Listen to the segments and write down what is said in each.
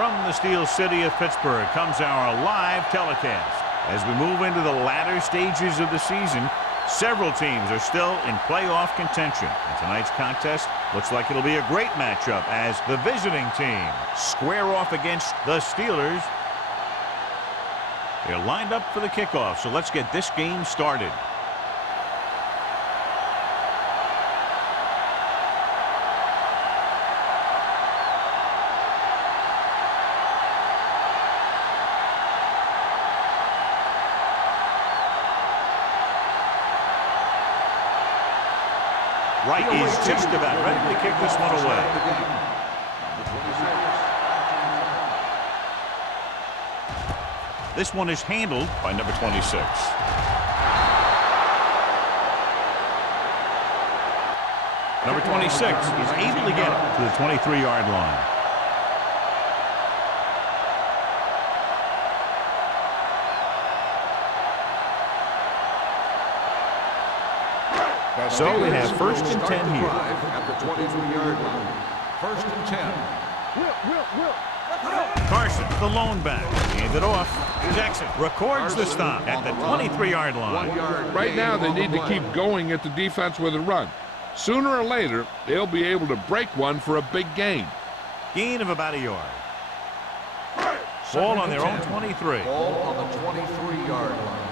From the Steel City of Pittsburgh comes our live telecast. As we move into the latter stages of the season, several teams are still in playoff contention. And tonight's contest looks like it'll be a great matchup as the visiting team square off against the Steelers. They're lined up for the kickoff, so let's get this game started. Wright is just about ready to kick this one away. This one is handled by number 26. Number 26 is able to get it to the 23-yard line. So we have first and 10 here. At the 23-yard line. First and 10. Carson, the lone back. Hand it off. Jackson records the stop at the 23-yard line. Right now they need to keep going at the defense with a run. Sooner or later, they'll be able to break one for a big gain. Gain of about a yard. Ball on their own 23. Ball on the 23-yard line.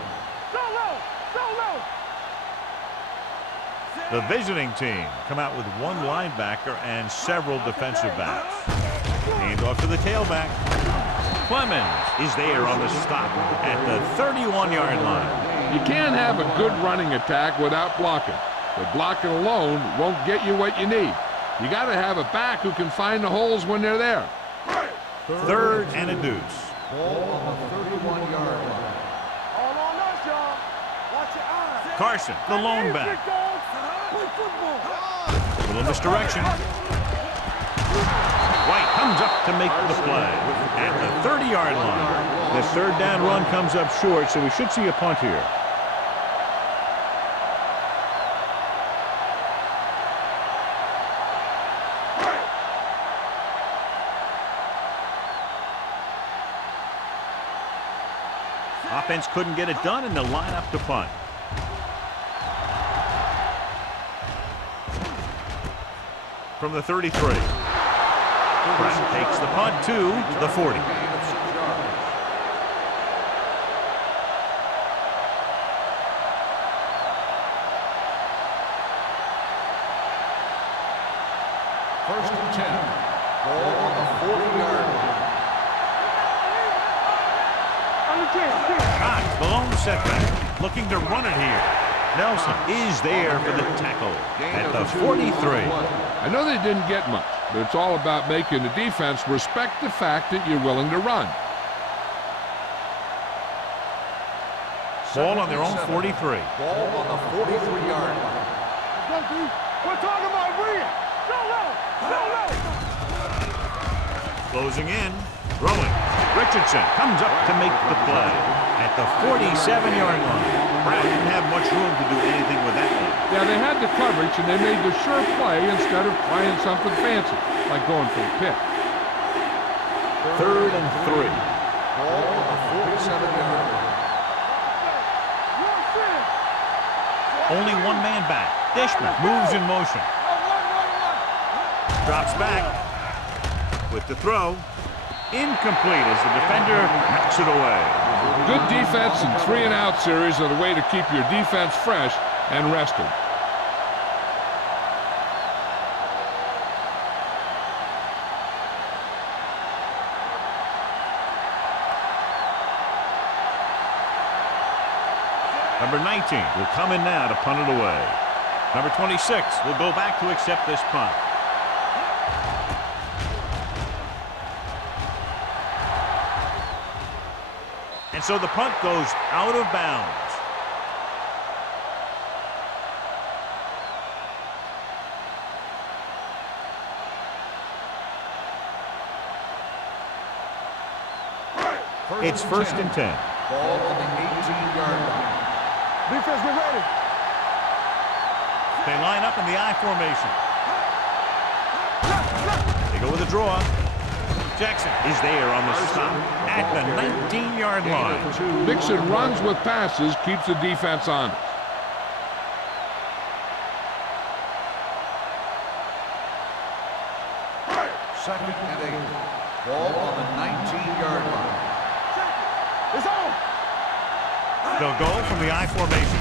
The visiting team come out with one linebacker and several defensive backs. Hand off to the tailback. Clemens is there on the stop at the 31-yard line. You can't have a good running attack without blocking. But blocking alone won't get you what you need. You got to have a back who can find the holes when they're there. Third and a deuce. Ball on the 31-yard line. Carson, the lone back. A little misdirection. White comes up to make the play at the 30-yard line. The third down run comes up short, so we should see a punt here. Offense couldn't get it done, and they'll line up to punt. From the 33. Pratt takes the punt to the 40. First and 10. Ball on the 40-yard line. The lone setback, looking to run it here. Nelson is there for the tackle at the 43. I know they didn't get much, but it's all about making the defense respect the fact that you're willing to run. Ball on their own 43. Ball on the 43-yard line. We're talking about bringing. Closing in, throwing. Richardson comes up to make the play at the 47-yard line. Pratt didn't have much room to do anything with that one. Yeah, they had the coverage, and they made the sure play instead of trying something fancy, like going for a pick. Third and 3. Ball on the 47-yard line. Only one man back. Dishman moves in motion. Drops back with the throw. Incomplete as the defender knocks it away. Good defense and 3-and-out series are the way to keep your defense fresh and rested. Number 19 will come in now to punt it away. Number 26 will go back to accept this punt. And so the punt goes out of bounds. It's first and 10. Ball on the 18-yard line. Defense, get ready. They line up in the I formation. They go with a draw. Jackson is there on the stop at the 19-yard line. Mixing runs with passes keeps the defense honest. Second and 8. Ball on the 19-yard line. It's on. They'll go from the I formation.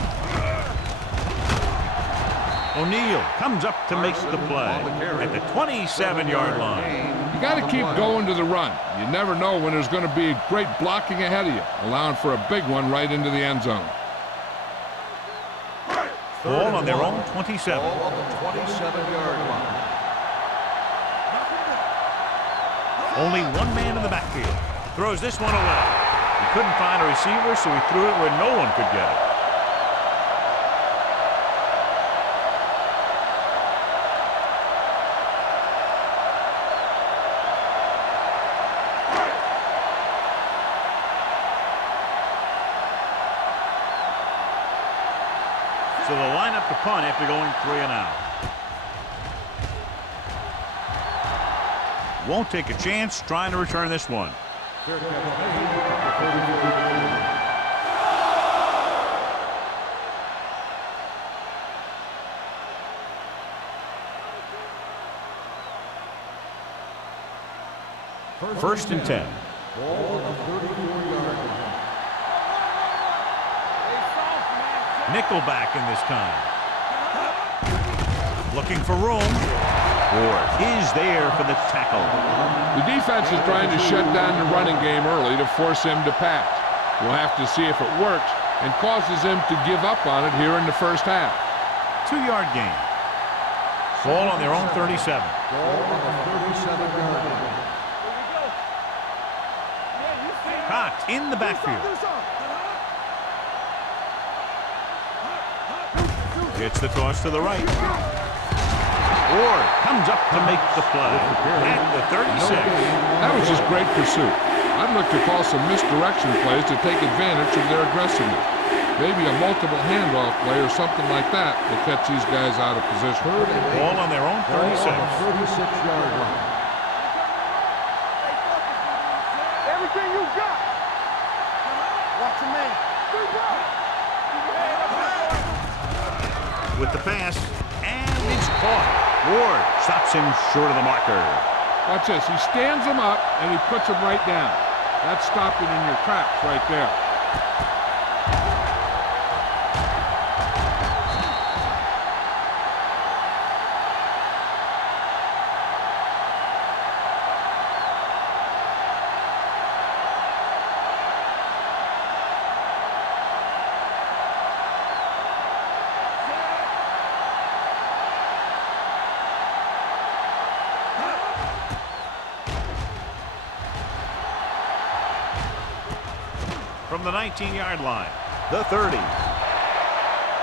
O'Neal comes up to make the play at the 27-yard line. You got to keep going to the run. You never know when there's going to be great blocking ahead of you, allowing for a big one right into the end zone. Ball on their own 27. Ball on the 27-yard line. Only one man in the backfield. Throws this one away. He couldn't find a receiver, so he threw it where no one could get it. So they'll line up the punt after going 3 and out. Won't take a chance trying to return this one. First and 10. Nickelback in this time. Looking for room. Ward is there for the tackle. The defense is trying to shut down the running game early to force him to pass. We'll have to see if it works and causes him to give up on it here in the first half. 2-yard gain. Ball on their own 37. Ball on the 37-yard line. Cox in the backfield. Gets the toss to the right. Ward comes up to make the play at the 36. That was just great pursuit. I'd look to call some misdirection plays to take advantage of their aggressiveness. Maybe a multiple handoff play or something like that will catch these guys out of position. Ball on their own 36. 36-yard line. Everything you got. Watch your man. With the pass, and it's caught. Ward stops him short of the marker. Watch this. He stands him up, and he puts him right down. That's stopping in your tracks right there. From the 19-yard line, the 30.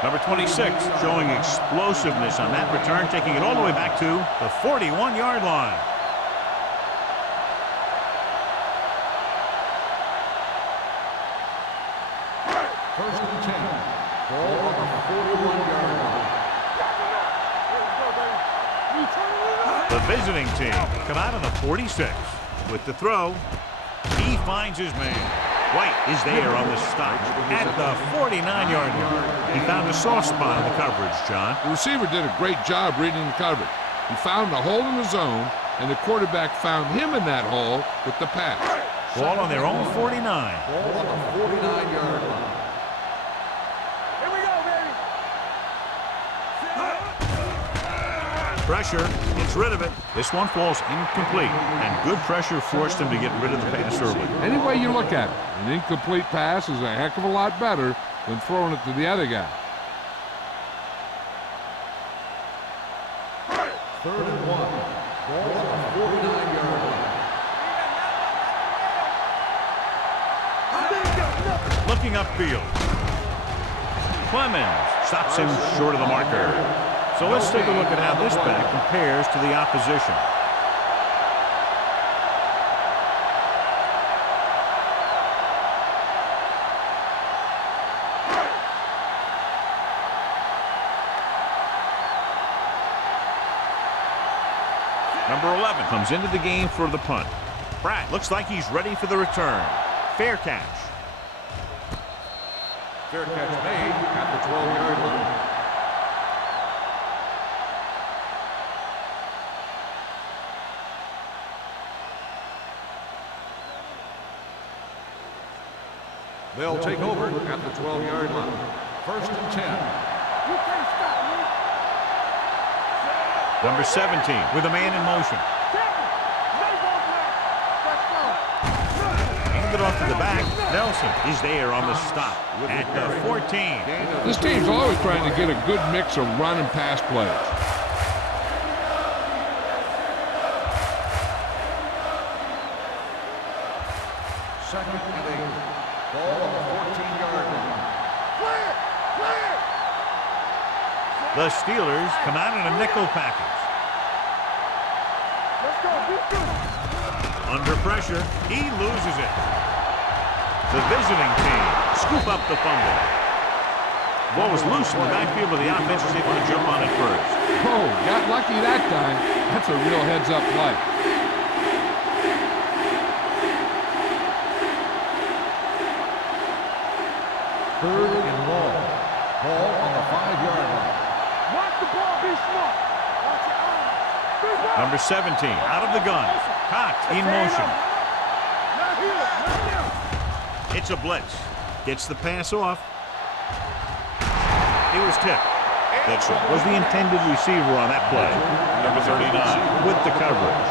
Number 26 showing explosiveness on that return, taking it all the way back to the 41-yard line. First and 10. Ball on the 41-yard line. The visiting team come out of the 46. With the throw, he finds his man. White is there on the stop at the 49-yard line. He found a soft spot in the coverage, John. The receiver did a great job reading the coverage. He found a hole in the zone, and the quarterback found him in that hole with the pass. Ball on their own 49. Ball on the 49-yard line. Here we go, baby. Pressure, gets rid of it. This one falls incomplete, and good pressure forced him to get rid of the pass early. Any way you look at it, an incomplete pass is a heck of a lot better than throwing it to the other guy. Third and 1. Ball on the 49-yard line. Looking upfield. Clemens stops him short of the marker. So let's take a look at how this back compares to the opposition. Number 11 comes into the game for the punt. Pratt looks like he's ready for the return. Fair catch. Fair catch made at the 12-yard line. They'll take over at the 12-yard line. 1st and 10. You can't stop me. Number 17 with a man in motion. Hand it off to the back. Nelson is there on the stop at the 14. This team's always trying to get a good mix of run and pass plays. Second and 8. Ball on the 14-yard line. Clear! Clear! The Steelers come out in a nickel package. Let's go. Defense. Under pressure, he loses it. The visiting team scoop up the fumble. Ball was loose in the backfield, but the offense was able to jump on it first. Oh, got lucky that time. That's a real heads-up play. Third and long. Ball on the 5-yard line. Watch the ball. Be smart. Watch your eyes. Be smart. Number 17 out of the gun. Cocked in motion. Not here. Not here. It's a blitz. Gets the pass off. He was tipped. That was the intended receiver on that play. Number 39 with the coverage.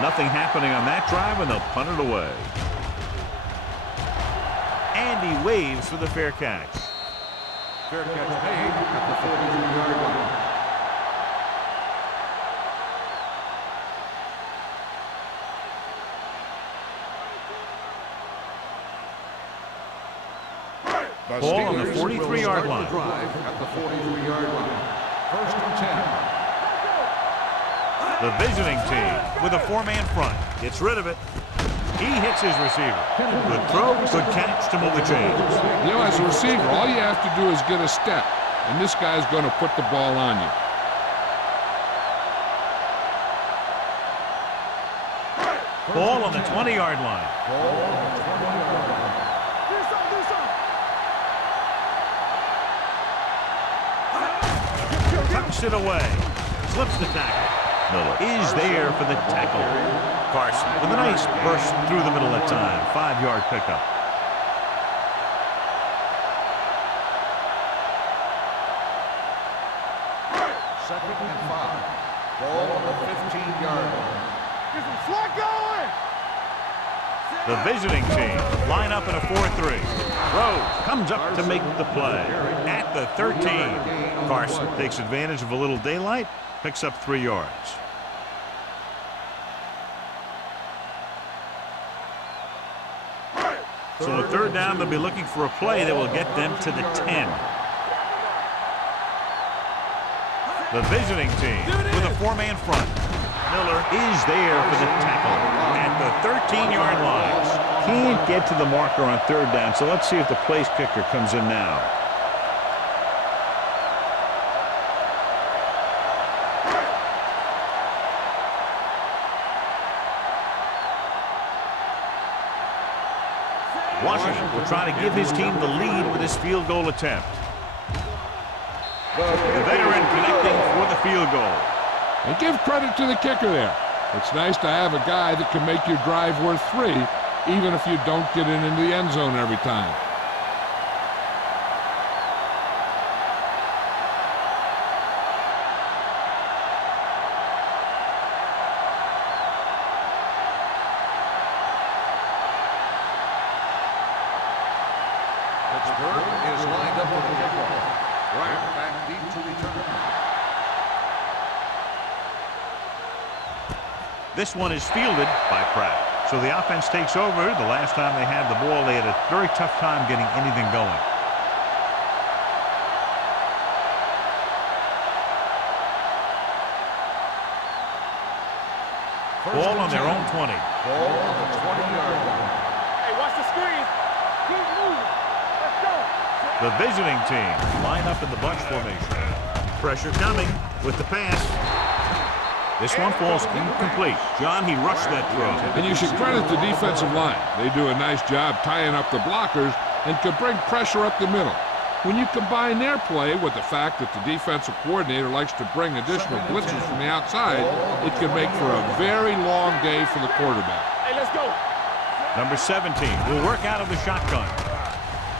Nothing happening on that drive, and they'll punt it away. And he waves for the fair catch. Fair catch made at the 43-yard line. Ball on the 43-yard line. Drive at the 43-yard line. 1st and 10. The visiting team with a 4-man front gets rid of it. He hits his receiver. Good throw, good catch to move the chains. You know, as a receiver, all you have to do is get a step, and this guy's going to put the ball on you. Ball on the 20-yard line. Ball on the 20-yard line. Do something. Tucks it away. Slips the tackle. Miller is there for the tackle. Carson with a nice burst through the middle of time. 5-yard pickup. Second and 5. Ball on the 15-yard line. Get some slack going. The visiting team line up in a 4-3. Rhodes comes up to make the play at the 13. Carson takes advantage of a little daylight, picks up 3 yards. So on 3rd down, they'll be looking for a play that will get them to the 10. The visiting team with a 4-man front. Miller is there for the tackle at the 13-yard line. Can't get to the marker on 3rd down, so let's see if the place kicker comes in now. Washington will try to give his team the lead with his field goal attempt. The veteran connecting for the field goal. And give credit to the kicker there. It's nice to have a guy that can make your drive worth 3, even if you don't get it into the end zone every time. Pittsburgh is lined up for the kickoff. Right back deep to return. This one is fielded by Pratt. So the offense takes over. The last time they had the ball, they had a very tough time getting anything going. Ball on their own 20. Ball on the 20-yard line. The visiting team line up in the bunch formation. Pressure coming with the pass. This one falls incomplete. John, he rushed that throw. And you should credit the defensive line. They do a nice job tying up the blockers and can bring pressure up the middle. When you combine their play with the fact that the defensive coordinator likes to bring additional blitzes from the outside, it can make for a very long day for the quarterback. Hey, let's go. Number 17 will work out of the shotgun.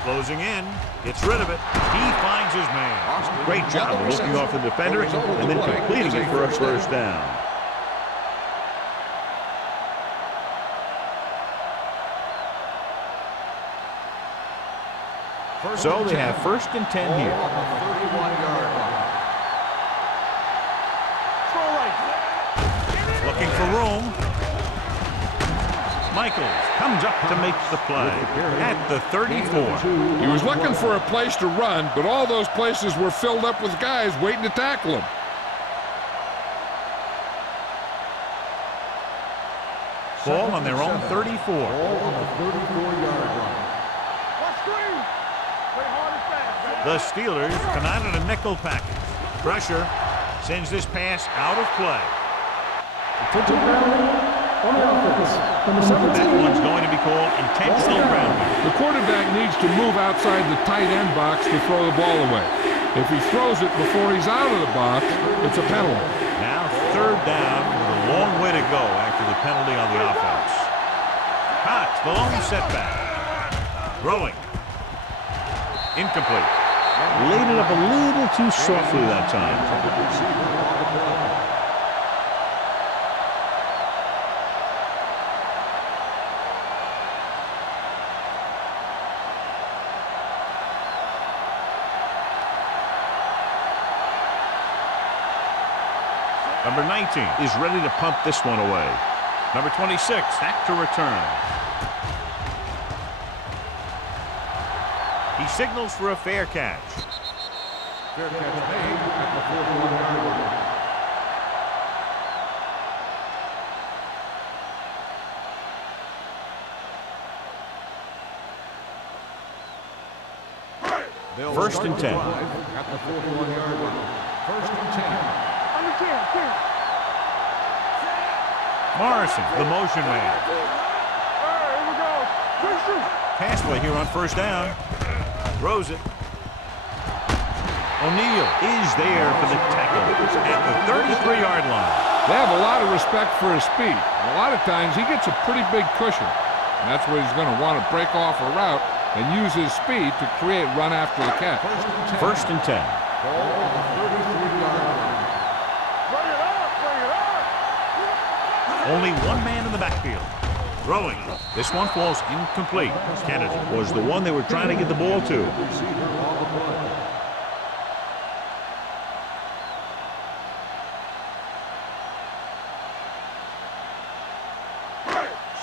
Closing in, gets rid of it. He finds his man. Great job of looking off the defender and then completing it for a first down. So they have 1st and 10 here. Looking for room. Michaels comes up to make the play at the 34. He was looking for a place to run, but all those places were filled up with guys waiting to tackle him. Ball on their own 34. The Steelers come out in a nickel package. Pressure sends this pass out of play. That one's going to be called intentional grounding. The quarterback needs to move outside the tight end box to throw the ball away. If he throws it before he's out of the box, it's a penalty. Now 3rd down with a long way to go after the penalty on the offense. Cox, the lone setback. Throwing. Incomplete. Laid it up a little too softly that time. Number 19 is ready to punt this one away. Number 26 back to return. He signals for a fair catch. Fair catch made at the 41-yard line. First and 10. At the 41-yard line. 1st and 10. Morrison, the motion man. Here we go. Pass play here on 1st down. Throws it. O'Neal is there for the tackle at the 33-yard line. They have a lot of respect for his speed. A lot of times he gets a pretty big cushion. And that's where he's going to want to break off a route and use his speed to create run after the catch. 1st and 10. Ball on the 33-yard line. Bring it up, bring it up. Only one man in the backfield. Throwing. This one falls incomplete. Kennedy was the one they were trying to get the ball to. Receiver on the play.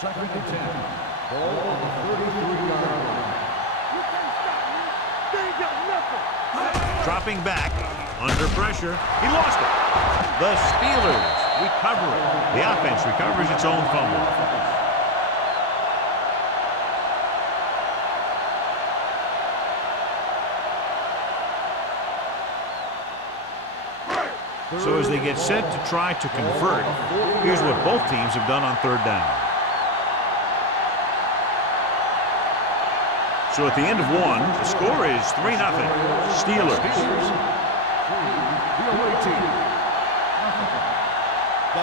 Second and 10. Ball on the 33-yard line. You can't stop me. They ain't got nothing. Dropping back. Under pressure. He lost it. The Steelers recover it. The offense recovers its own fumble. So as they get set to try to convert, here's what both teams have done on 3rd down. So at the end of one, the score is 3-0. Steelers. The away team.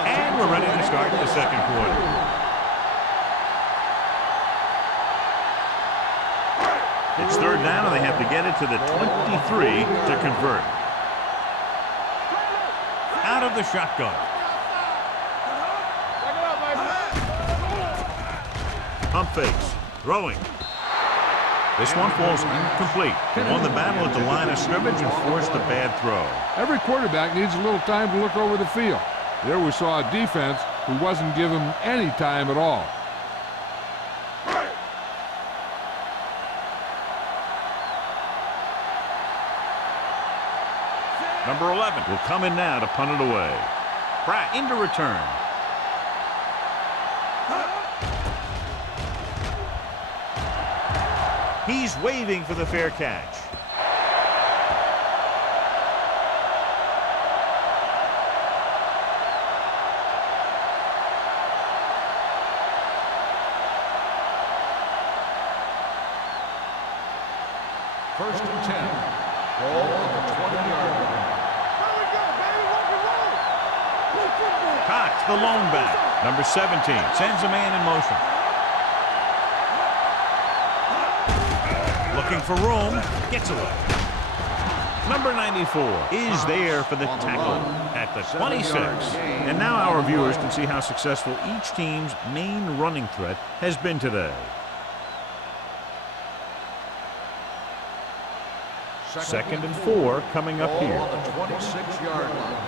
And we're ready to start the 2nd quarter. It's 3rd down, and they have to get it to the 23 to convert. Out of the shotgun. Pump fakes. Throwing. This one falls incomplete. They won the battle at the line of scrimmage and forced a bad throw. Every quarterback needs a little time to look over the field. There we saw a defense who wasn't given any time at all. Number 11 will come in now to punt it away. Pratt into return. He's waving for the fair catch. First and 10. Ball on the 20-yard line. There we go, baby. Rock and roll. Play football. Cox, the lone back. Number 17 sends a man in motion. Looking for room. Gets away. Number 94 is there for the tackle at the 26. And now our viewers can see how successful each team's main running threat has been today. Second and 4 coming up here. Ball on the 26-yard line.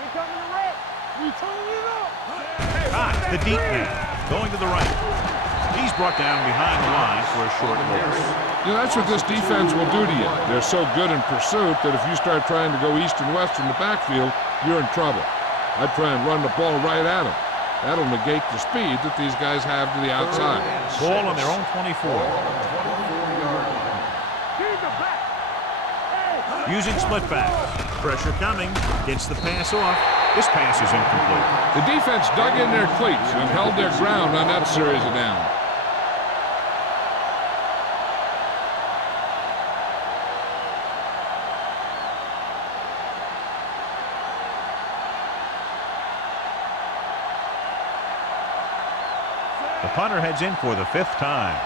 We coming to wreck. We turning it up. The deep man going to the right. He's brought down behind the line for a short loss. You know, that's what this defense will do to you. They're so good in pursuit that if you start trying to go east and west in the backfield, you're in trouble. I'd try and run the ball right at them. That'll negate the speed that these guys have to the outside. Ball on their own 24. Ball on the 24-yard line. Here's the back. Hey. Using split back. Pressure coming. Gets the pass off. This pass is incomplete. The defense dug in their cleats and held their ground on that series of downs. The punter heads in for the 5th time.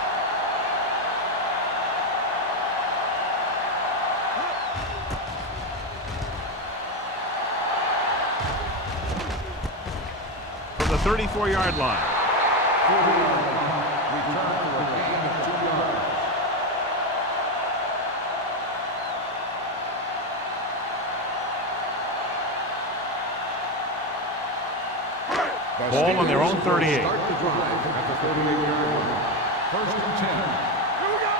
From the 34-yard line. Return for a gain of 2 yards. Ball on their own 38. Start the drive at the 38-yard line. First and 10. Here we go.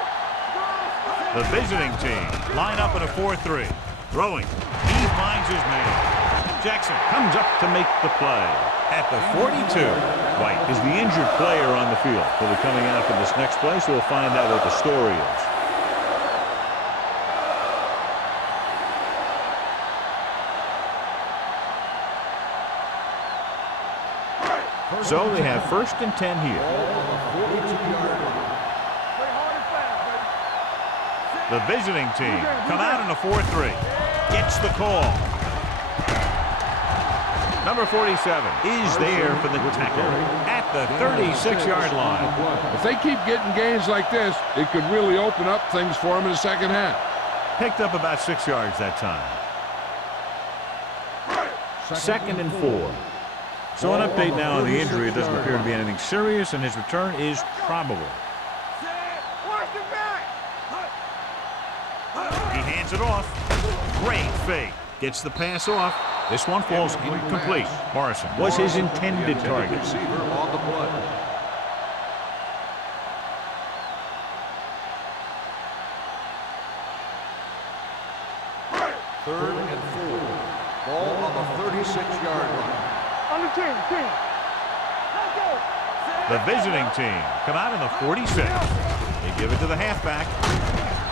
The visiting team line up in a 4-3. Throwing. He finds his man. Jackson comes up to make the play. At the 42. White is the injured player on the field. He'll be coming out for this next play, so we'll find out what the story is. So they have first and 10 here. Ball on the 42-yard line. Play hard and fast, baby. The visiting team come out in a 4-3. Gets the call. Number 47 is there for the tackle at the 36-yard line. If they keep getting gains like this, it could really open up things for them in the second half. Picked up about 6 yards that time. Second and 4. So an update now on the injury. It doesn't appear to be anything serious, and his return is probable. Watch the back. He hands it off. Great fake. Gets the pass off. This one falls incomplete. Morrison was his intended target. Receiver on the play. Third and 4. Ball on the 36-yard line. On the 10. Let's go. The visiting team come out in the 46. They give it to the halfback.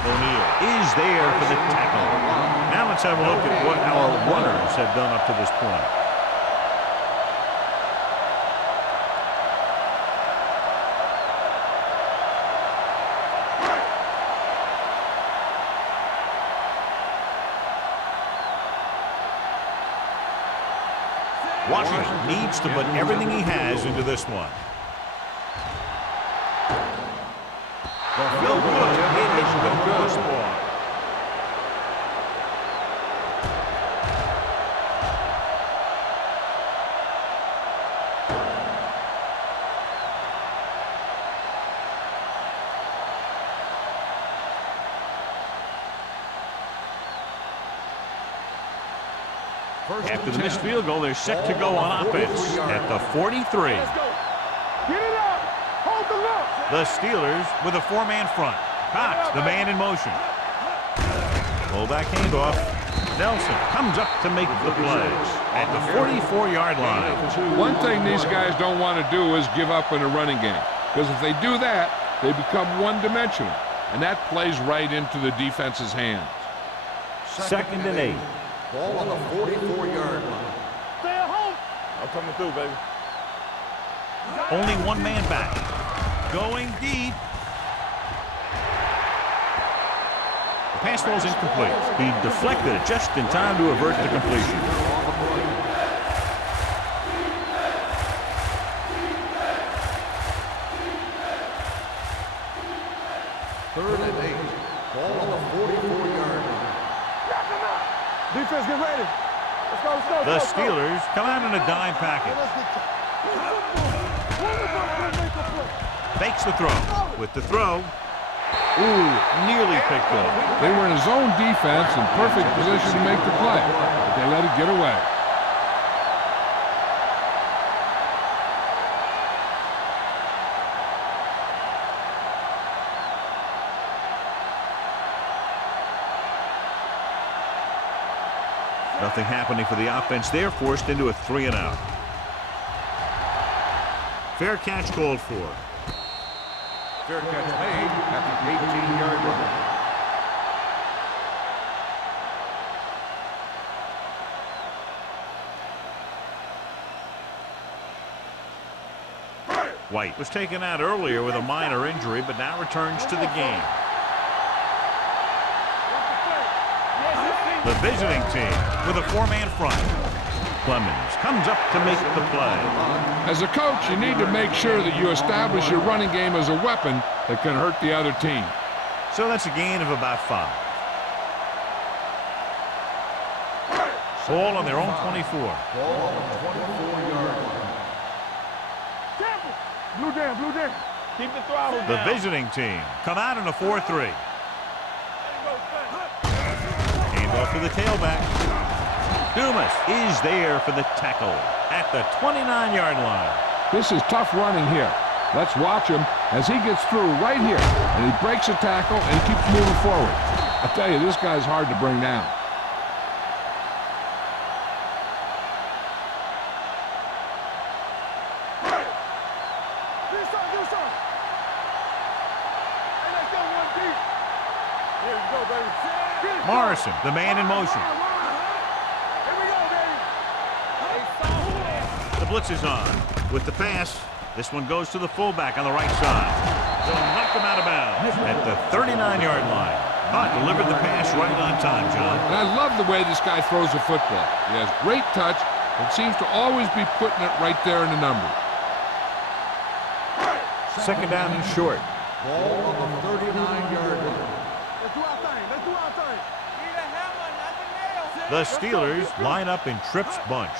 O'Neal is there for the tackle. Now let's have a look at what our runners have done up to this point. Washington needs to put everything he has into this one. No good. It is the first ball. After the missed field goal, they're set to go on offense at the 43. Let's go. Get it up. Hold the look. The Steelers with a 4-man front. Cox, the man in motion. Fullback handoff. Nelson comes up to make the play at the 44-yard line. One thing these guys don't want to do is give up in a running game, because if they do that, they become one-dimensional, and that plays right into the defense's hands. Second and 8. Ball on the 44-yard line. Stay at home. I'm coming through, baby. Only one man back. Going deep. Pass falls incomplete. He deflected it just in time to avert the completion. Third and 8. Ball on the 44-yard line. Defense, get ready. Let's go, let's go. The Steelers come out in a dime package. Fakes the throw. With the throw. Ooh, nearly picked up. They were in a zone defense in perfect position to make the play, but they let it get away. Nothing happening for the offense there, forced into a 3-and-out. Fair catch called for. Fair catch made at the 18-yard line. White was taken out earlier with a minor injury, but now returns to the game. The visiting team with a 4-man front. Clemens comes up to make the play. As a coach, you need to make sure that you establish your running game as a weapon that can hurt the other team. So that's a gain of about 5. Ball on their own 24. Ball on the 24-yard line. Blue down, blue down. Keep the throttle down. The visiting team come out in a 4-3. Off to the tailback. Dumas is there for the tackle at the 29-yard line. This is tough running here. Let's watch him as he gets through right here, and he breaks a tackle and keeps moving forward. I tell you, this guy's hard to bring down. Morrison, the man in motion. The blitz is on. With the pass, this one goes to the fullback on the right side. They'll knock him out of bounds at the 39-yard line. But delivered the pass right on time, John. And I love the way this guy throws the football. He has great touch and seems to always be putting it right there in the numbers. Second down and short. Ball on the 39-yard line. Let's do our thing. Let's do our thing. The Steelers line up in Tripp's bunch.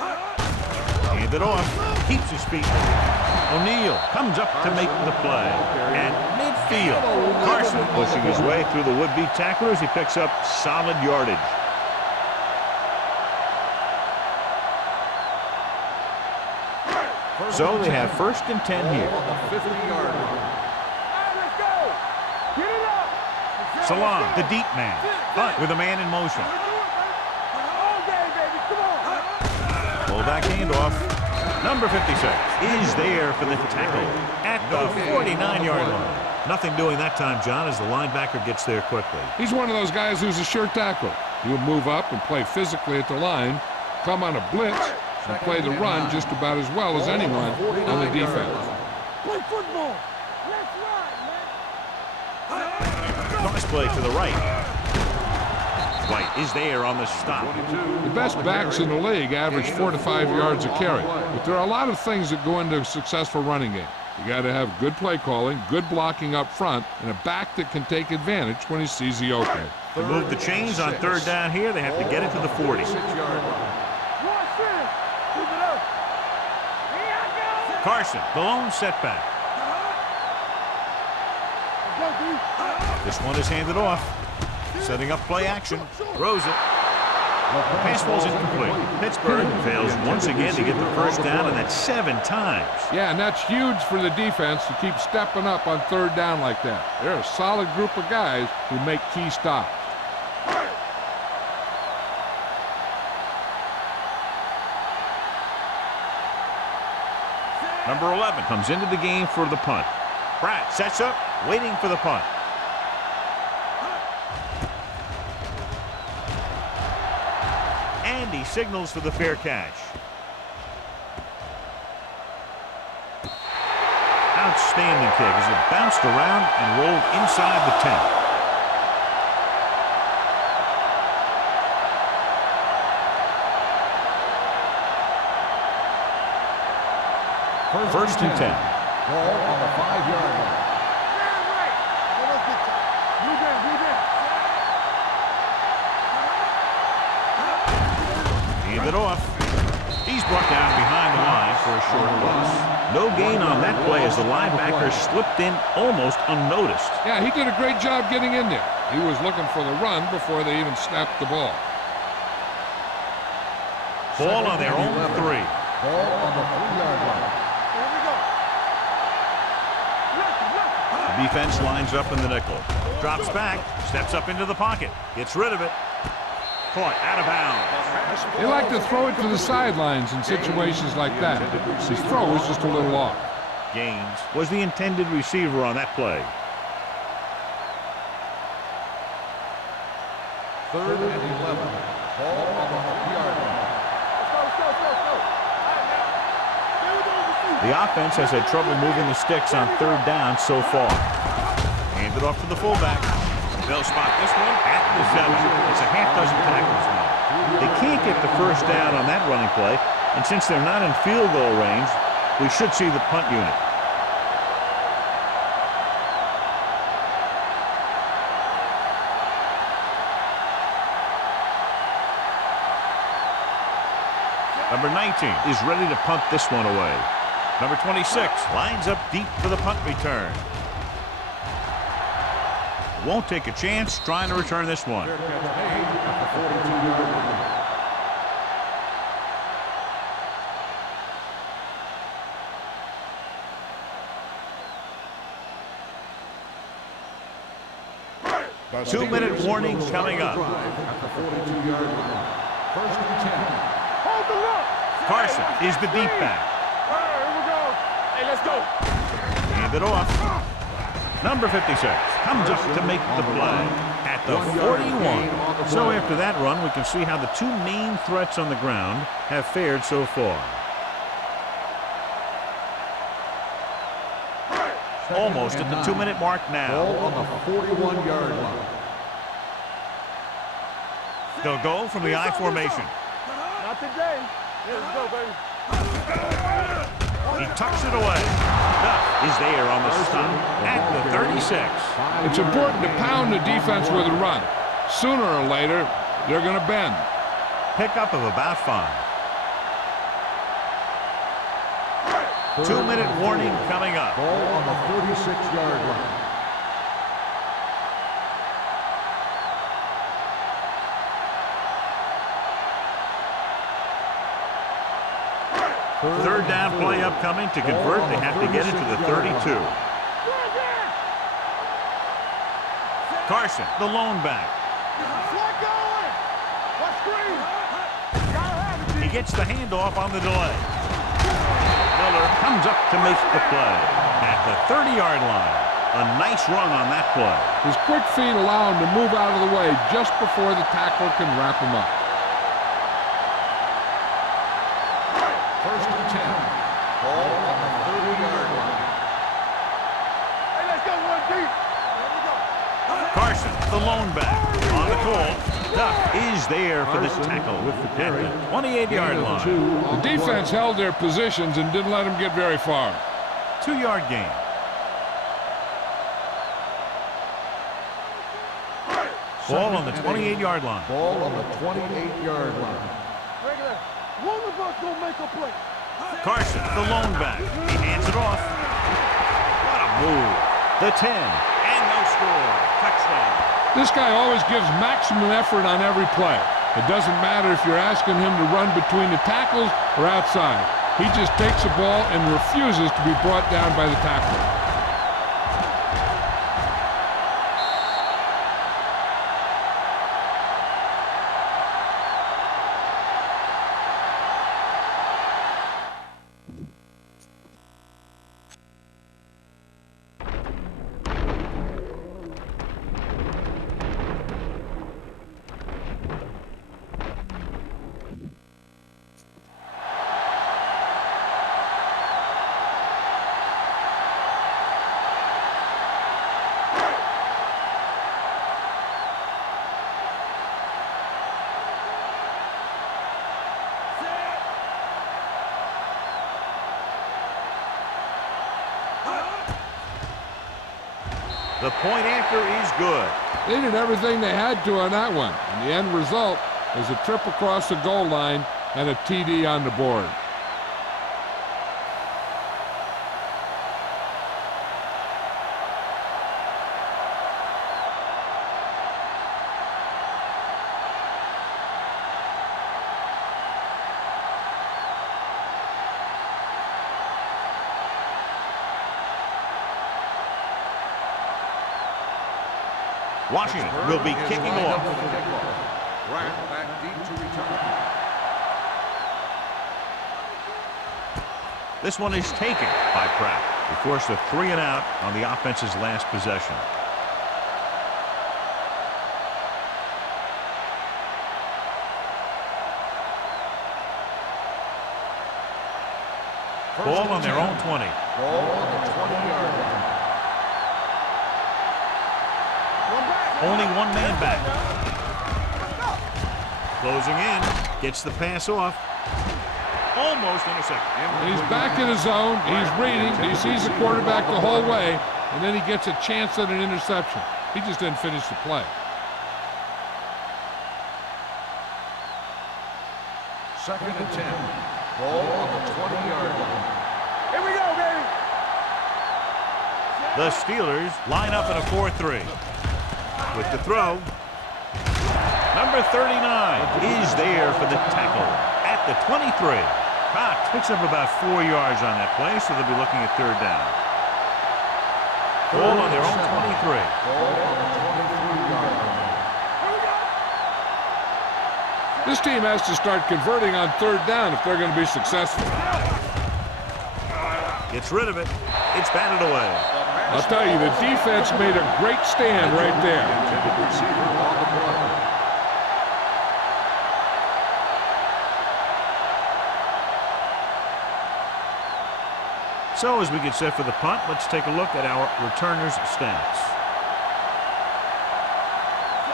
Hand it off. Keeps his feet. O'Neal comes up to make the play. At midfield, Carson pushing his way through the would-be tacklers. He picks up solid yardage. So they have 1st and 10 here. On the 50-yard line. Let's go. Get it up. Salon, the deep man, but with a man in motion. All day, baby. Come on. Fullback handoff. Number 56 is there for the tackle at the 49-yard line. Nothing doing that time, John, as the linebacker gets there quickly. He's one of those guys who's a sure tackle. He'll move up and play physically at the line, come on a blitz, and play the run just about as well as anyone on the defense. Play football. Let's run, man. Cross play to the right. White is there on the stop. The best backs in the league average 4 to 5 yards a carry, but there are a lot of things that go into a successful running game. You got to have good play calling, good blocking up front, and a back that can take advantage when he sees the opening. To move the chains on 3rd down here, they have to get it to the 40. Carson, the lone setback. This one is handed off. Setting up play action. Throws it. Pass ball's incomplete. Pittsburgh fails once again to get the 1st down, and that's 7 times. Yeah, and that's huge for the defense to keep stepping up on 3rd down like that. They're a solid group of guys who make key stops. Number 11 comes into the game for the punt. Pratt sets up, waiting for the punt. And he signals for the fair catch. Outstanding kick as it bounced around and rolled inside the 10. First and 10. Ball on the 5-yard line. Hand it off. He's brought down behind the line for a short loss. No gain on that play as the linebacker slipped in almost unnoticed. Yeah, he did a great job getting in there. He was looking for the run before they even snapped the ball. Ball on their own 3. Ball on the 3-yard line. The defense lines up in the nickel. Drops back, steps up into the pocket, gets rid of it. Caught out of bounds. They like to throw it to the sidelines in situations like that. His throw was just a little off. Gaines was the intended receiver on that play. 3rd and 11. Ball on the 3-yard line. The offense has had trouble moving the sticks on 3rd down so far. Hand it off to the fullback. They'll spot this one at the 7. It's a half dozen tackles now. They can't get the first down on that running play, and since they're not in field goal range, we should see the punt unit. Number 19 is ready to punt this one away. Number 26 lines up deep for the punt return. Won't take a chance trying to return this one. Fair catch made at the 42-yard line. The 2-minute warning coming up. At the 42-yard line. 1st and 10. Hold the look. Carson is the deep back. Here we go. Hey, let's go. Hand it off. Number 56 comes up to make the play at the 41. So after that run, we can see how the 2 main threats on the ground have fared so far. Almost at the 2-minute mark Ball now. on the 41-yard line. They'll go from the I formation. Not today. Here we go, baby. He tucks it away. Duff is there on the stop at the 36. It's important to pound the defense with a run. Sooner or later, they're going to bend. Pickup of about 5. 2-minute warning coming up. Ball on the 36-yard line. Third down play upcoming. To convert, they have to get it to the 32. Carson, the lone back. He gets the handoff on the delay. Miller comes up to make the play at the 30-yard line. A nice run on that play. His quick feet allow him to move out of the way just before the tackler can wrap him up. 1st and 10. Ball on the 30-yard line. Hey, let's go one deep. Carson, the lone back, on the call. Duff is there for the tackle with the carry. 28-yard line. The defense held their positions and didn't let him get very far. 2-yard gain. Ball on the 28-yard line. Ball on the 28-yard line. Regular. One of us gonna make a play. Carson, the lone back. He hands it off. What a move. The 10. And no score. Touchdown. This guy always gives maximum effort on every play. It doesn't matter if you're asking him to run between the tackles or outside. He just takes the ball and refuses to be brought down by the tackler. The point after is good. They did everything they had to on that one, and the end result is a trip across the goal line and a TD on the board. Washington will be kicking off. Grant back deep to return. This one is taken by Pratt. He forced a 3-and-out on the offense's last possession. Ball on their own 20. Ball on the 20-yard line. Only one man back. Closing in. Gets the pass off. Almost intercepted. He's back in his zone. He's reading. He sees the quarterback the whole way, and then he gets a chance at an interception. He just didn't finish the play. Second and 10. Ball on the 20-yard line. Here we go, baby. The Steelers line up in a 4-3. With the throw, number 39 is there for the tackle at the 23. Cox picks up about 4 yards on that play, so they'll be looking at third down. Ball on their own 23. Ball on the 23-yard line. This team has to start converting on third down if they're going to be successful. Gets rid of it. It's batted away. I'll tell you, the defense made a great stand right there. Intended receiver on the play. So as we get set for the punt, let's take a look at our returners' stats.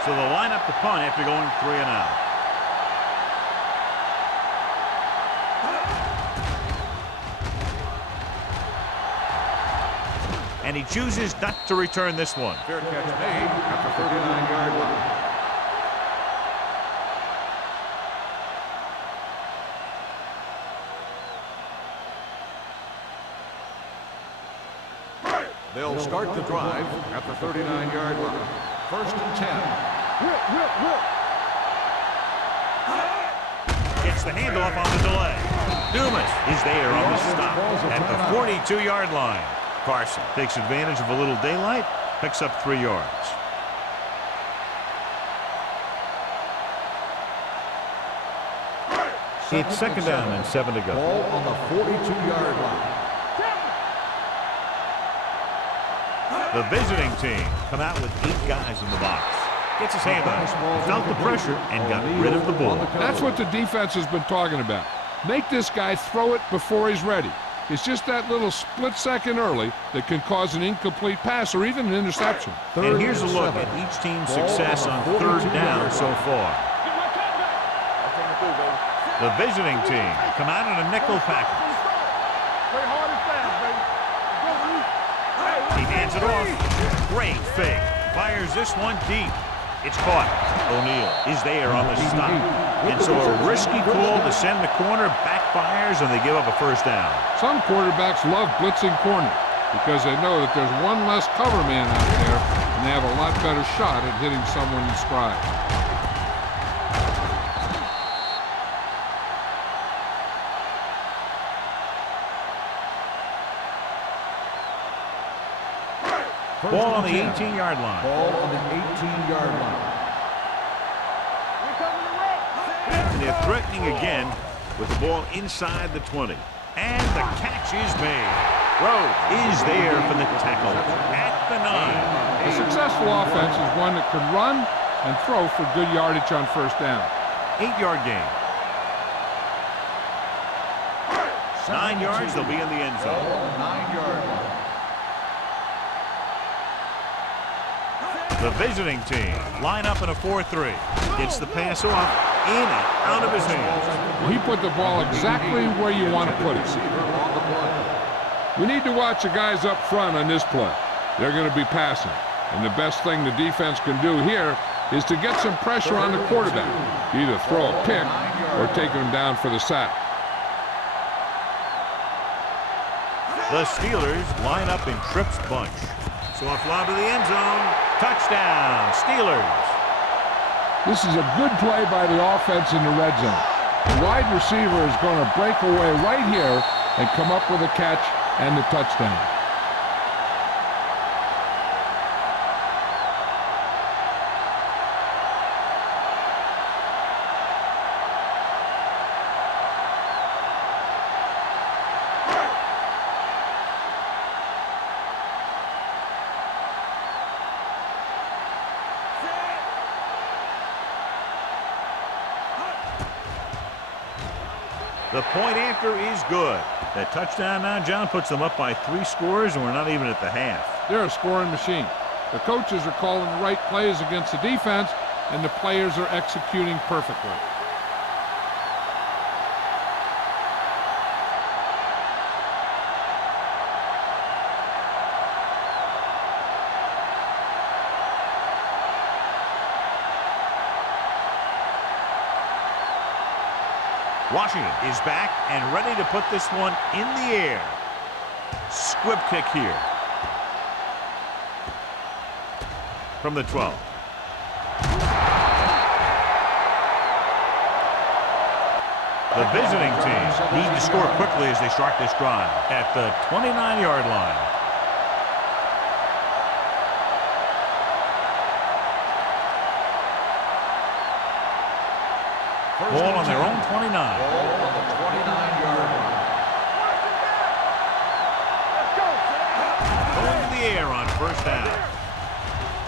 So they'll line up the punt after going 3-and-out. And he chooses not to return this one. Fair catch made at the 39-yard line. They'll start the drive at the 39-yard line. First and 10. Gets the handoff on the delay. Dumas is there on the stop at the 42-yard line. Carson takes advantage of a little daylight, picks up 3 yards. It's second down and 7 to go. Ball on the 42-yard line. The visiting team come out with 8 guys in the box. Gets his hand on it, felt the pressure, and got rid of the ball. That's what the defense has been talking about. Make this guy throw it before he's ready. It's just that little split second early that can cause an incomplete pass or even an interception. And here's a look at each team's success on third down so far. The visiting team come out in a nickel package. Play hard and fast, baby. He hands it off. Great fake. Fires this one deep. It's caught. O'Neal is there on the stop. And so a risky call to send the corner backfires, and they give up a first down. Some quarterbacks love blitzing corner because they know that there's one less cover man out there, and they have a lot better shot at hitting someone in stride. Ball on the 18-yard line. Ball on the 18-yard line. And they're threatening again with the ball inside the 20. And the catch is made. Rhodes is there for the tackle at the 9. A successful offense is one that can run and throw for good yardage on first down. 8-yard gain. 9 yards, they'll be in the end Ball zone. on the 9-yard line. The visiting team line up in a 4-3. Gets the pass off, in and out of his hands. He put the ball exactly where you want to put it. Receiver on the play. We need to watch the guys up front on this play. They're going to be passing. And the best thing the defense can do here is to get some pressure on the quarterback. Either throw a pick or taking him down for the sack. The Steelers line up in trips bunch. So a lob to the end zone. Touchdown, Steelers. This is a good play by the offense in the red zone. The wide receiver is going to break away right here and come up with a catch and the touchdown. The point after is good. That touchdown now, John, puts them up by 3 scores, and we're not even at the half. They're a scoring machine. The coaches are calling the right plays against the defense, and the players are executing perfectly. Washington is back and ready to put this one in the air. Squib kick here. From the 12. The visiting team need to score quickly as they start this drive at the 29-yard line. Ball on their own 29. Ball on the 29-yard line. Going to the air on first down.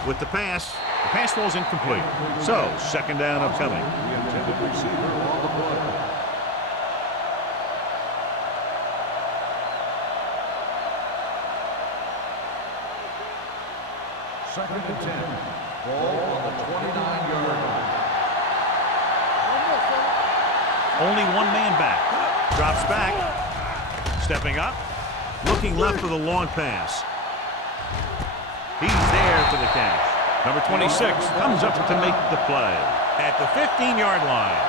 With the pass falls incomplete. So, second down upcoming. The intended receiver on the play. Second and 10. Ball on the 29-yard line. Only one man back. Drops back. Stepping up. Looking left for the long pass. He's there for the catch. Number 26 comes up to make the play at the 15-yard line.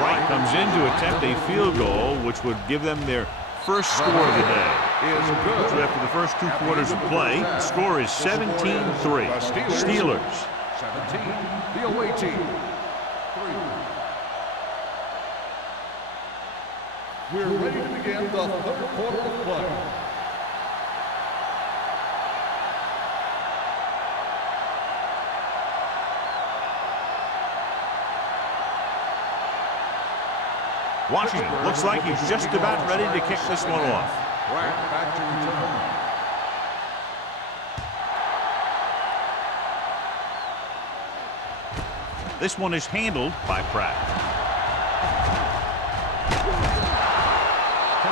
Wright comes in to attempt a field goal, which would give them their first score of the day. So after the first 2 quarters of play, the score is 17-3. Steelers. 17, the away team. 3. We're ready to begin the third quarter of play. Washington looks like he's just about ready to kick this one off. Back to return. This one is handled by Pratt.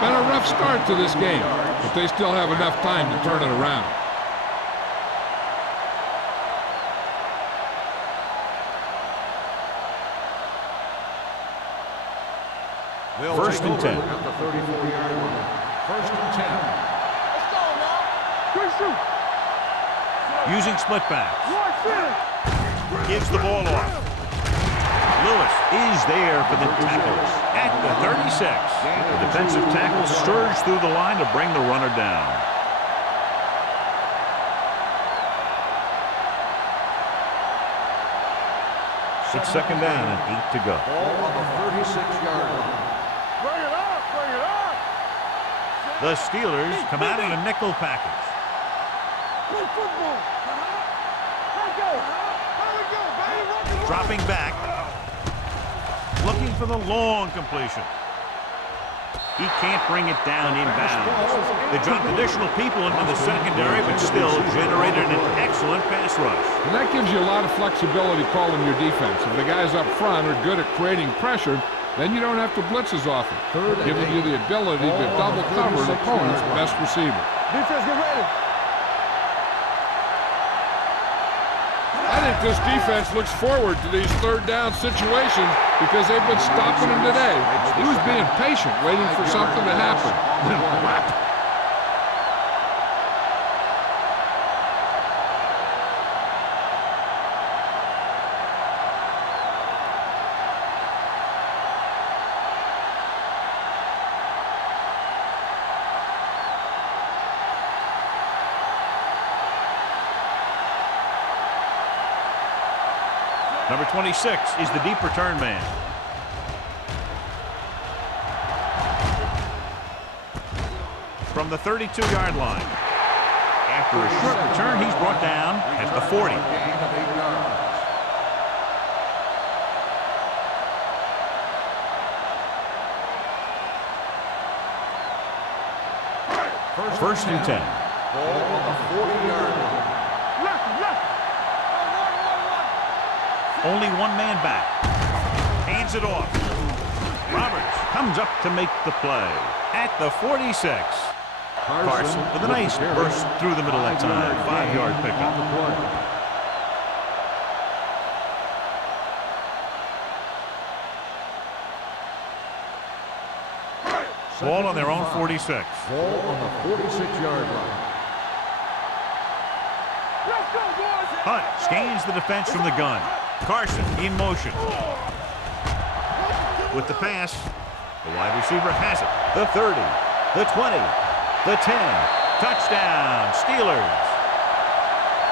Been a rough start to this game, but they still have enough time to turn it around. First and 10. At the 34-yard line. First and 10. Let's go now. Good shoot. Using split backs. Watch it. Gives the ball off. Lewis is there for the tackles at the 36. The defensive tackle surged through the line to bring the runner down. It's second down and 8 to go. Ball on the 36-yard line. Bring it up. Bring it up. The Steelers come out in a nickel package. Play football. Let's go. Here we go, baby. Rock and roll. Dropping back. Looking for the long completion. He can't bring it down inbounds. They dropped additional people into the secondary, but still generated an excellent pass rush. And that gives you a lot of flexibility calling your defense. If the guys up front are good at creating pressure, then you don't have to blitz as often, giving you the ability to double cover an opponent's best receiver. Defense, get ready. That think this defense looks forward to these third down situations because they've been stopping him today. He was being patient, waiting for something to happen. Then whap. Number 26 is the deep return man. From the 32-yard line. After a short return, he's brought down at the 40. First and 10. Ball on the 40-yard line. Only one man back. Hands it off. Roberts comes up to make the play at the 46. Carson with a nice burst through the middle that time. 5-yard pickup. Ball on their own 46. Ball on the 46-yard line. Hunt scans the defense from the gun. Carson in motion. With the pass, the wide receiver has it. The 30, the 20, the 10. Touchdown, Steelers.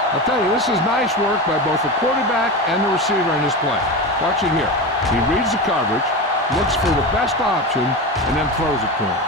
I'll tell you, this is nice work by both the quarterback and the receiver in this play. Watch it here. He reads the coverage, looks for the best option, and then throws it to him.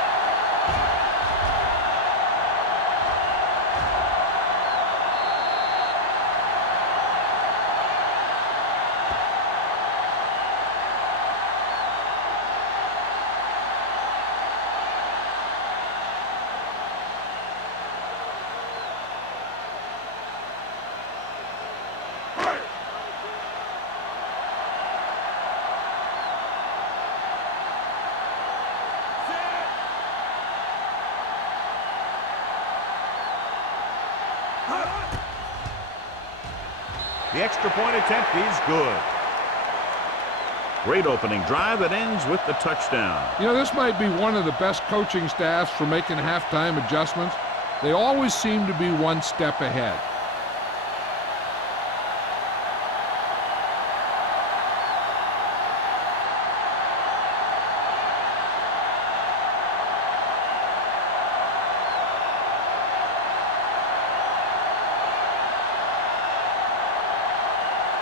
The extra point attempt is good. Great opening drive that ends with the touchdown. You know, this might be one of the best coaching staffs for making halftime adjustments. They always seem to be one step ahead.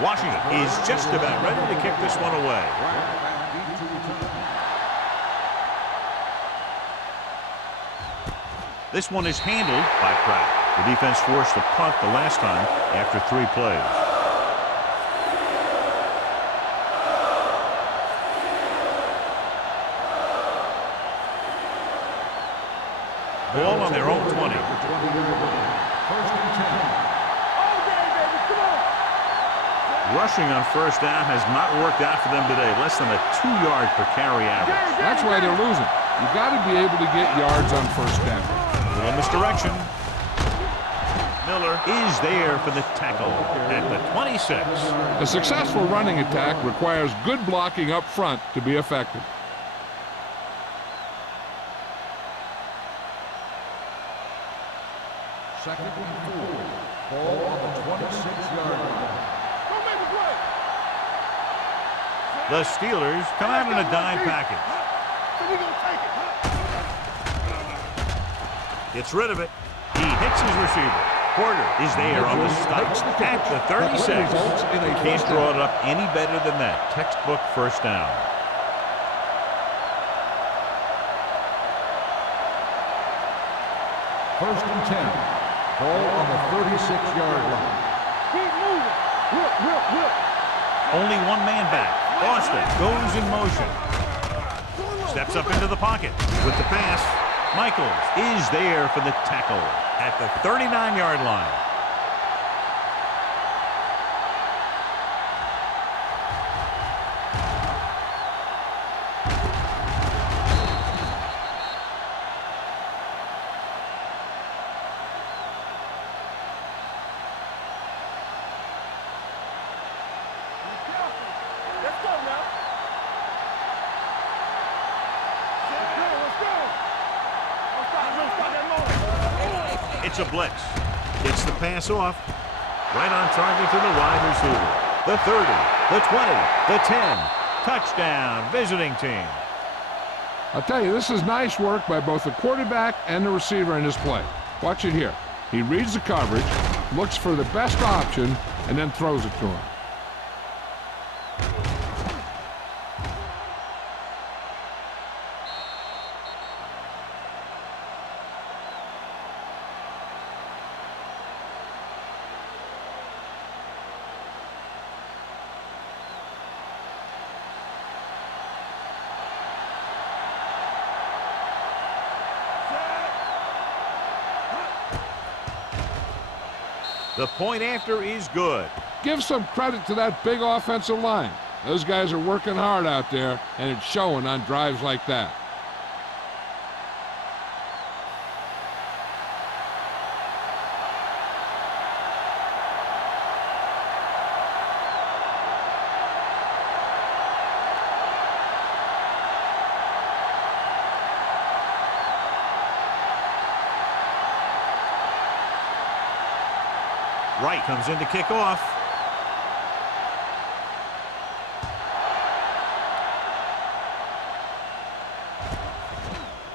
Washington is just about ready to kick this one away. This one is handled by Pratt. The defense forced a punt the last time after 3 plays. Ball on their own 20. First and 10. Rushing on first down has not worked out for them today. Less than a 2-yard per carry average. That's why they're losing. You got to be able to get yards on first down. Little misdirection. Miller is there for the tackle at the 26. A successful running attack requires good blocking up front to be effective. Second and 4. Ball on the 26-yard line. The Steelers come out in a dime package. Gets rid of it. He hits his receiver. Porter is there on the stop at the 36. Can't draw it up any better than that. Textbook first down. First and 10. Ball on the 36-yard line. Keep moving. Whip. Only one man back. Austin goes in motion. Steps up into the pocket with the pass. Michaels is there for the tackle at the 39-yard line. It's a blitz. Gets the pass off. Right on target to the wide receiver. The 30, the 20, the 10. Touchdown, visiting team. I'll tell you, this is nice work by both the quarterback and the receiver in this play. Watch it here. He reads the coverage, looks for the best option, and then throws it to him. The point after is good. Give some credit to that big offensive line. Those guys are working hard out there, and it's showing on drives like that. Wright comes in to kick off.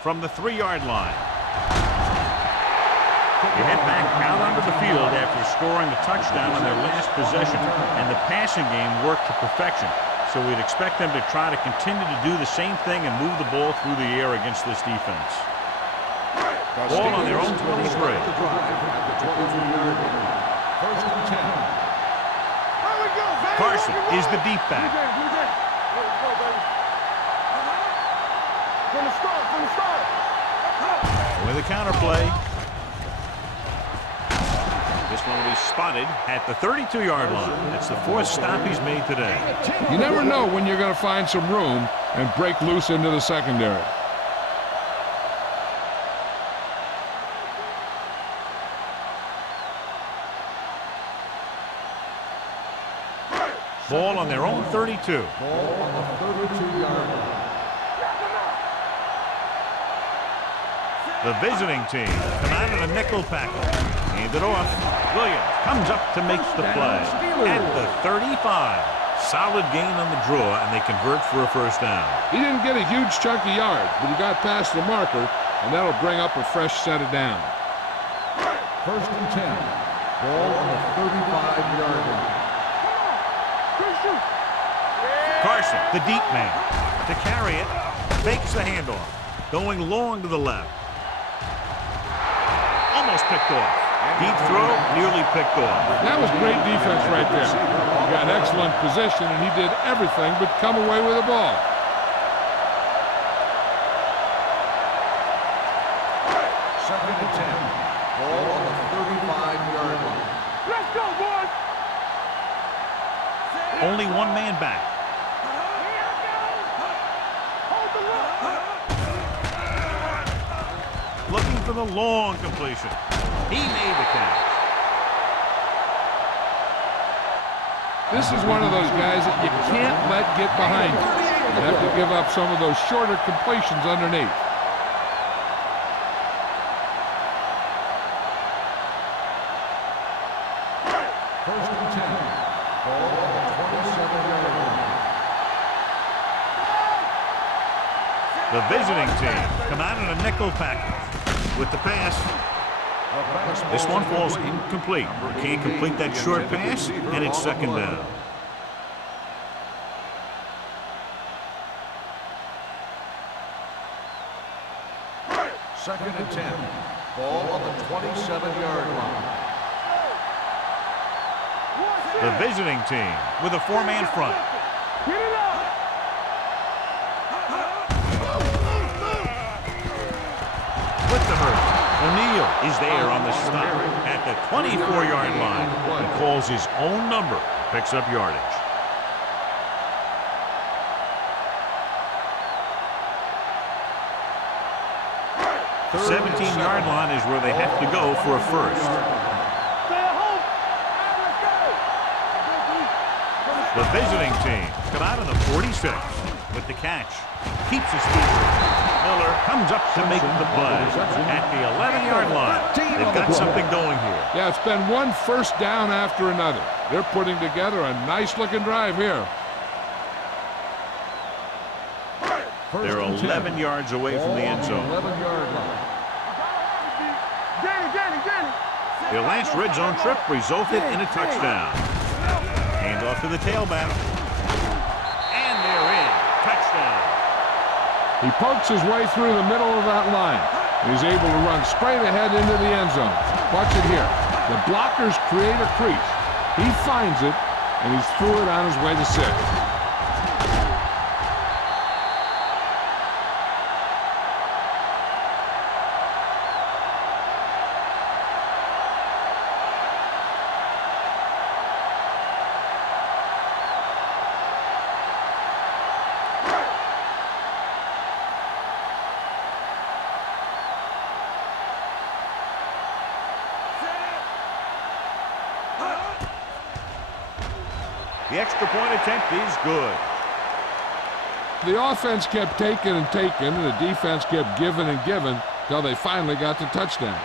From the 3-yard line. They head back out onto the field after scoring a touchdown on their last possession, and the passing game worked to perfection. So we'd expect them to try to continue to do the same thing and move the ball through the air against this defense. Ball on their own 23. First and 10. Carson is the deep back. From the start. With a counter play. This one will be spotted at the 32-yard line. That's the 4th stop he's made today. You never know when you're going to find some room and break loose into the secondary. Ball on their own 32. Ball on the 32-yard line. The visiting team come out in a nickel tackle. Hand it off. Williams comes up to make the play. At the 35. Solid gain on the draw, and they convert for a first down. He didn't get a huge chunk of yards, but he got past the marker, and that'll bring up a fresh set of downs. First and 10. Ball on the 35-yard line. Carson, the deep man, to carry it, fakes the handoff, going long to the left. Almost picked off. Deep throw, nearly picked off. That was great defense right there. He got excellent position, and he did everything but come away with the ball. Second and 10. Ball on the 35-yard line. Let's go, boys. Only one man back. Looking for the long completion. He made the catch. This is one of those guys that you can't let get behind you. You have to give up some of those shorter completions underneath. First and 10. Ball on the 27-yard line. The visiting team come out in a nickel package with the pass. This one falls incomplete. Can't complete that short pass, and it's second down. Second and 10. Ball on the 27-yard line. The visiting team with a 4-man front. Get it up. With the hurt. O'Neal is there on the stop at the 24-yard line. He calls his own number, picks up yardage. The 17-yard line is where they have to go for a first. Stay at home. Let's go. The visiting team come out on the 46 with the catch. Keeps his feet. Miller comes up to make the play at the 11-yard line. They've got something going here. Yeah, it's been one first down after another. They're putting together a nice-looking drive here. They're 11 yards away from the end zone. 11-yard line. Their last red zone trip resulted in a touchdown. Hand off to the tailback. And they're in. Touchdown. He pokes his way through the middle of that line. He's able to run straight ahead into the end zone. Watch it here. The blockers create a crease. He finds it, and he's through it on his way to 6. The extra point attempt is good. The offense kept taking and taking, and the defense kept giving and giving till they finally got the touchdown.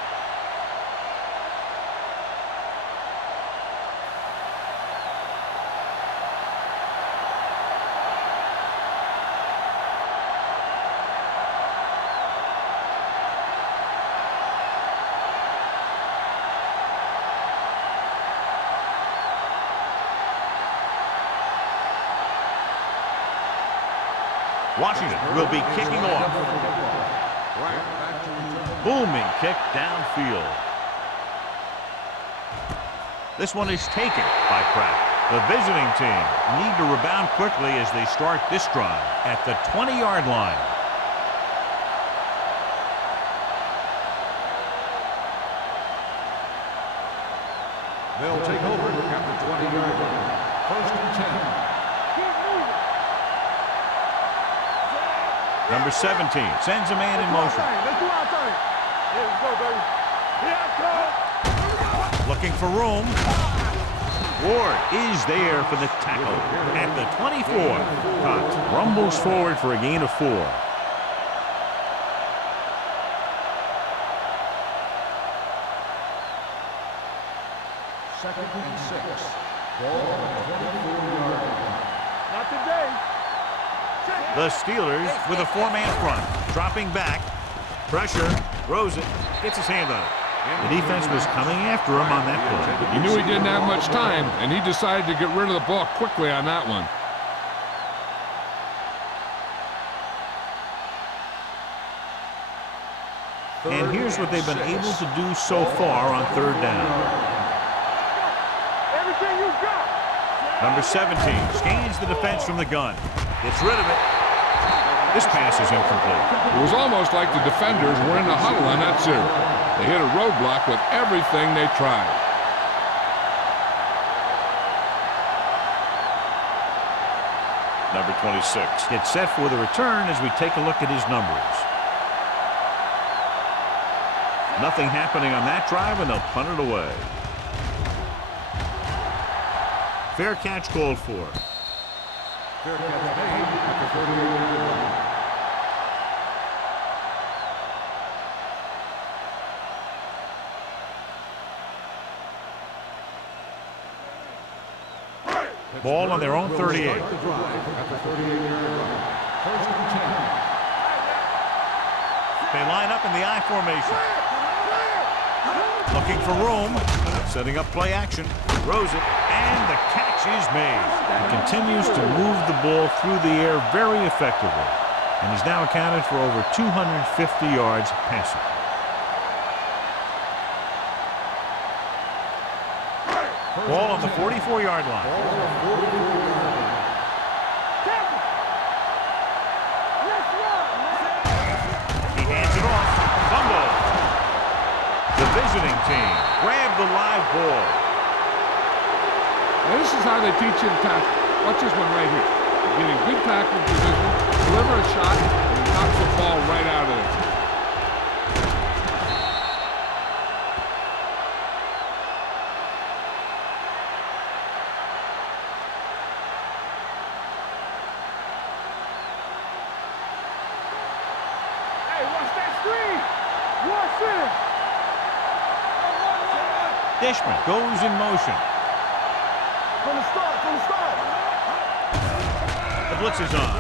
Washington will be kicking off. Booming kick downfield. This one is taken by Pratt. The visiting team need to rebound quickly as they start this drive at the 20-yard line. They'll take over at the 20-yard line. First and 10. Number 17 sends a man in motion. Let's do our thing. Here we go, baby. Here I come. Looking for room. Ward is there for the tackle at the 24. Cox rumbles forward for a gain of 4. Second and 6. Ball on the 24-yard line. Not today. The Steelers with a 4-man front, dropping back, pressure, throws it, gets his hand on it. The defense was coming after him on that play. He knew he didn't have much time, and he decided to get rid of the ball quickly on that one. And here's what they've been able to do so far on 3rd down. Everything you got. Number 17 scans the defense from the gun, gets rid of it. This pass is incomplete. It was almost like the defenders were in a huddle on that series. They hit a roadblock with everything they tried. Number 26 gets set for the return as we take a look at his numbers. Nothing happening on that drive, and they'll punt it away. Fair catch called for. Fair catch made at the 38-yard line. Ball on their own 38. At the 38-yard line. First and 10. They line up in the I formation. Looking for room. Setting up play action. Throws it. And the catch is made. He continues to move the ball through the air very effectively. And he's now accounted for over 250 yards passing. Ball on the 44-yard line. He hands it off. Fumble. The visiting team grab the live ball. Now, this is how they teach you to tackle. Watch this one right here. Getting good tackle position, deliver a shot, and he knocks the ball right out of there. screen. Watch it. Dishman goes in motion. From the start. The blitz is on.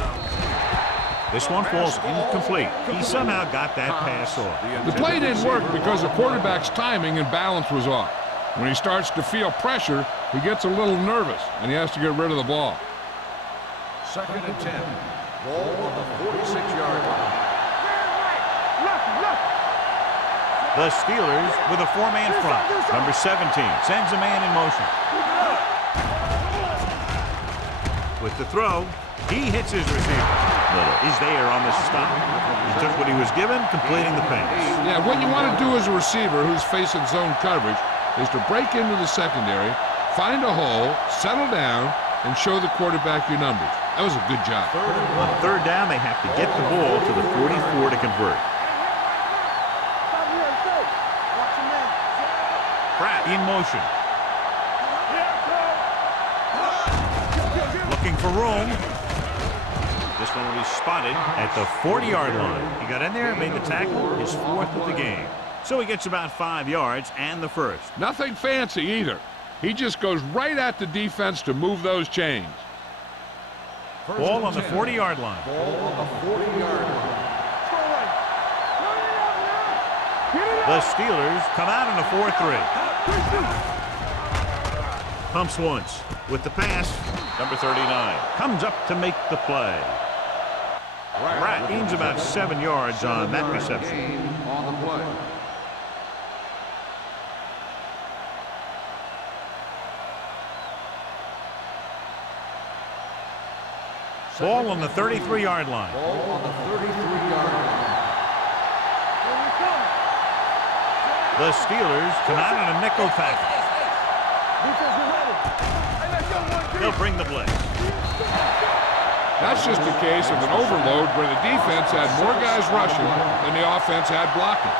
This one falls incomplete. He somehow got that pass off. The play didn't work because the quarterback's timing and balance was off. When he starts to feel pressure, he gets a little nervous, and he has to get rid of the ball. 2nd and 10. Ball on the 46-yard line. The Steelers with a 4-man front. Number 17 sends a man in motion. With the throw, he hits his receiver. Little is there on the stop. He took what he was given, completing the pass. Yeah, what you want to do as a receiver who's facing zone coverage is to break into the secondary, find a hole, settle down, and show the quarterback your numbers. That was a good job. On 3rd down, they have to get the ball to the 44 to convert. Pratt in motion. Looking for room. This one will be spotted at the 40-yard line. He got in there and made the tackle, his 4th of the game. So he gets about 5 yards and the first. Nothing fancy either. He just goes right at the defense to move those chains. Ball on the 40-yard line. Ball on the 40-yard line. The Steelers come out in a 4-3. Pumps once with the pass. Number 39 comes up to make the play. Pratt gains about 7 yards on that reception. On the play. Ball on the 33-yard line. Ball on the 33-yard line. The Steelers come out in a nickel package. They'll bring the blitz. That's just a case of an overload where the defense had more guys rushing than the offense had blocking.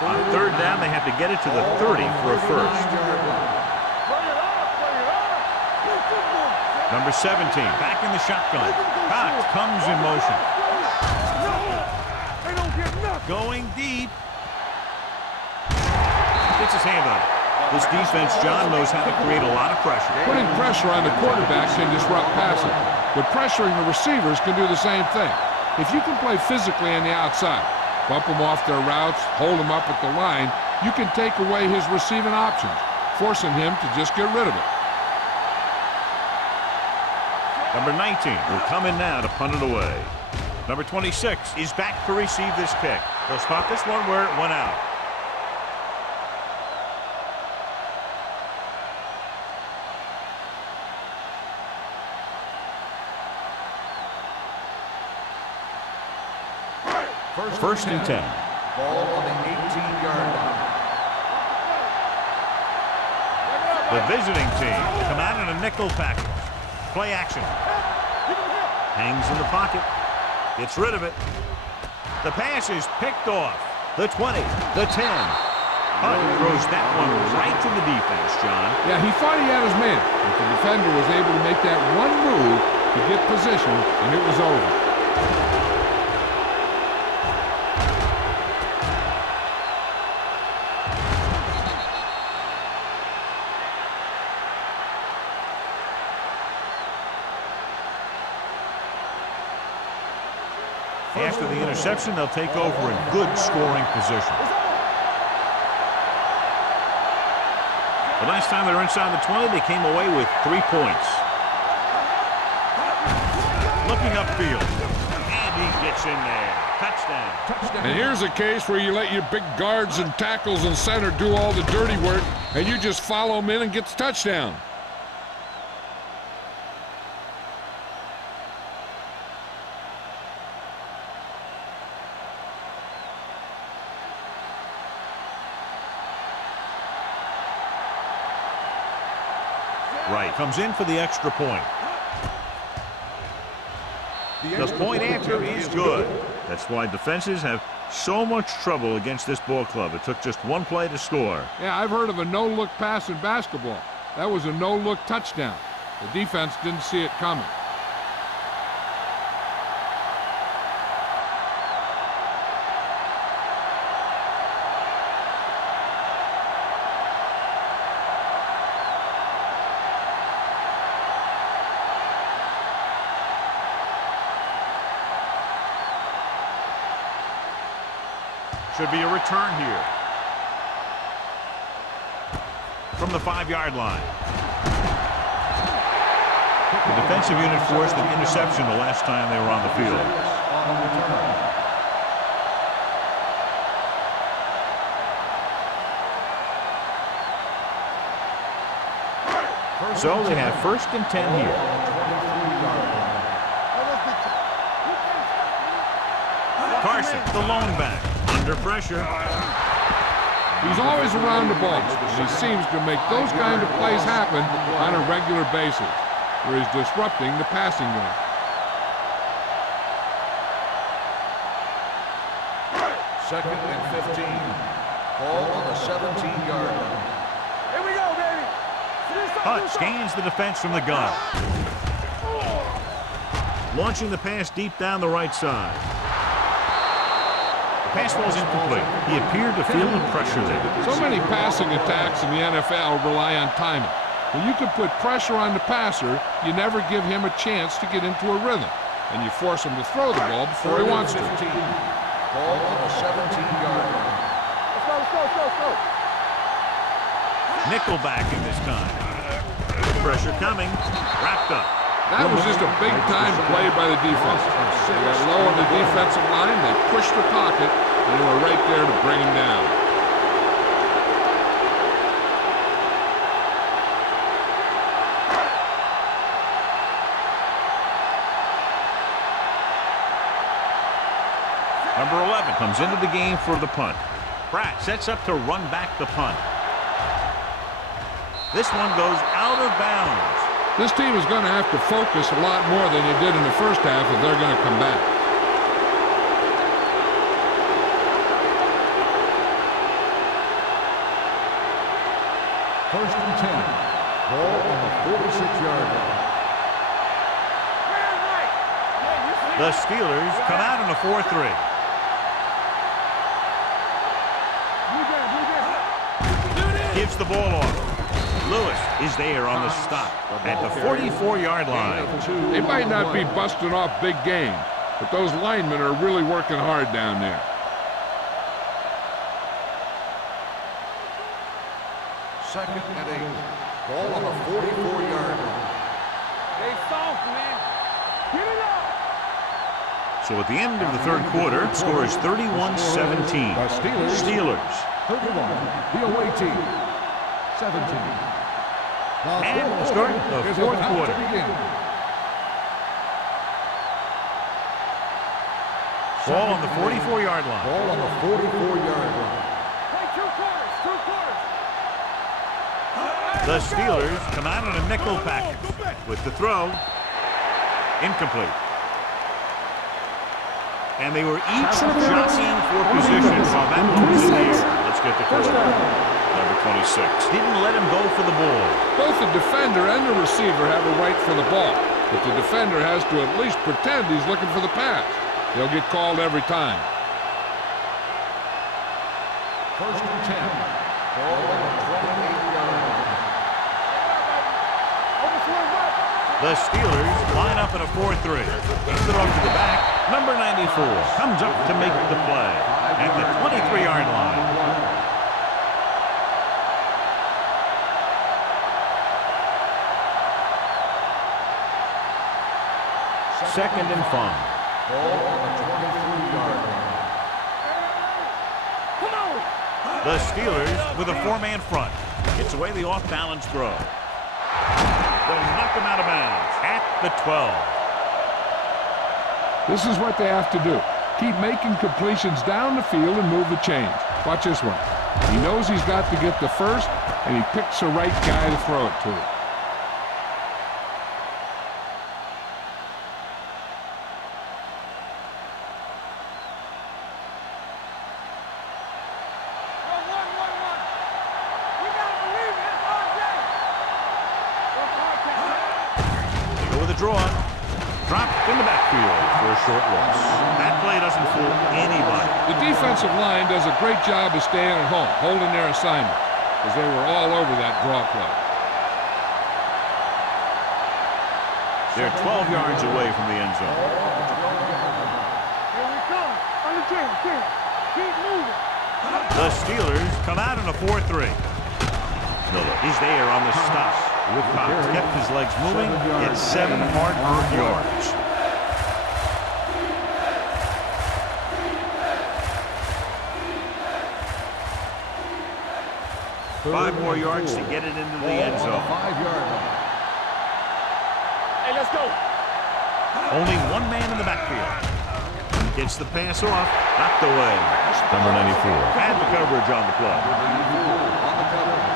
On 3rd down, they have to get it to the 30 for a first. Number 17 back in the shotgun. Cox comes in motion. Going deep. Gets his hand on it. This defense, John, knows how to create a lot of pressure. Putting pressure on the quarterback can disrupt passing, but pressuring the receivers can do the same thing. If you can play physically on the outside, bump them off their routes, hold them up at the line, you can take away his receiving options, forcing him to just get rid of it. Number 19 will come in now to punt it away. Number 26 is back to receive this kick. They'll spot this one where it went out. First and 10. Ball on the 18-yard line. The visiting team come out in a nickel package. Play action. Hangs in the pocket. Gets rid of it. The pass is picked off. The 20, the 10. Hunt throws that one right to the defense, John. Yeah, he thought he had his man, but the defender was able to make that one move to get position, and it was over. After the interception, they'll take over in good scoring position. The last time they were inside the 20, they came away with 3 points. Looking upfield, and he gets in there. Touchdown. And here's a case where you let your big guards and tackles and center do all the dirty work, and you just follow them in and get the touchdown. Right, comes in for the extra point. The point after is good. That's why defenses have so much trouble against this ball club. It took just one play to score. Yeah, I've heard of a no-look pass in basketball. That was a no-look touchdown. The defense didn't see it coming. Should be a return here. From the 5-yard line. The defensive unit forced an interception the last time they were on the field. So they have 1st and 10 here. Carson, the lone back, under pressure. He's always around the ball, and he seems to make those kind of plays happen on a regular basis, where he's disrupting the passing game. Second and 15. Ball on the 17-yard line. Here we go, baby. Hunt scans the defense from the gun. Launching the pass deep down the right side. The pass was incomplete. He appeared to feel the pressure there. So many passing attacks in the NFL rely on timing. When you can put pressure on the passer, you never give him a chance to get into a rhythm, and you force him to throw the ball before he wants to. Ball on the 17-yard line. Let's go. Nickel backing this time. Pressure coming. Wrapped up. That was just a big-time play by the defense. They got low on the defensive line, they pushed the pocket, and they were right there to bring him down. Number 11 comes into the game for the punt. Pratt sets up to run back the punt. This one goes out of bounds. This team is going to have to focus a lot more than they did in the first half if they're going to come back. First and 10. Ball on the 46-yard line. The Steelers come out in a 4-3. Gives the ball off. Lewis is there on the stop at the 44-yard line. They might not be busting off big game, but those linemen are really working hard down there. Second and 8. Ball on the 44-yard line. They soft, man. Get it up. So at the end of the 3rd quarter, score is 31-17. Steelers. 31, the away team. 17. And we'll start the 4th quarter. Ball on the 44-yard line. Ball on the 44-yard line. Play 2 quarters. The Steelers come out in a nickel package with the throw. Incomplete. And they were each jockeying for position while that one was in the air. Let's get the quarterback. Number 26. Didn't let him go for the ball. Both the defender and the receiver have a right for the ball, but the defender has to at least pretend he's looking for the pass. They'll get called every time. First and 10. Ball on the 28-yard line. The Steelers line up in a 4-3. Hands it off to the back. Number 94 comes up to make the play at the 23-yard line. Second and 5. Ball on the 23-yard line. Come on. The Steelers with a 4-man front. Gets away the off-balance throw. They'll knock him out of bounds at the 12. This is what they have to do. Keep making completions down the field and move the chains. Watch this one. He knows he's got to get the first, and he picks the right guy to throw it to. draw. Dropped in the backfield for a short loss. That play doesn't fool anybody. The defensive line does a great job of staying at home, holding their assignment, because they were all over that draw play. They're 12 yards away from the end zone. Here we come. On the 10. Keep moving. The Steelers come out in a 4-3. Miller is there on the stop. With Cox kept his legs moving, gets 7 hard-earned yards. Five more yards to get it into the end zone. 5-yard line. Hey, let's go. Only one man in the backfield. Gets the pass off, knocked away. Number 94. And the coverage on the play. On the coverage.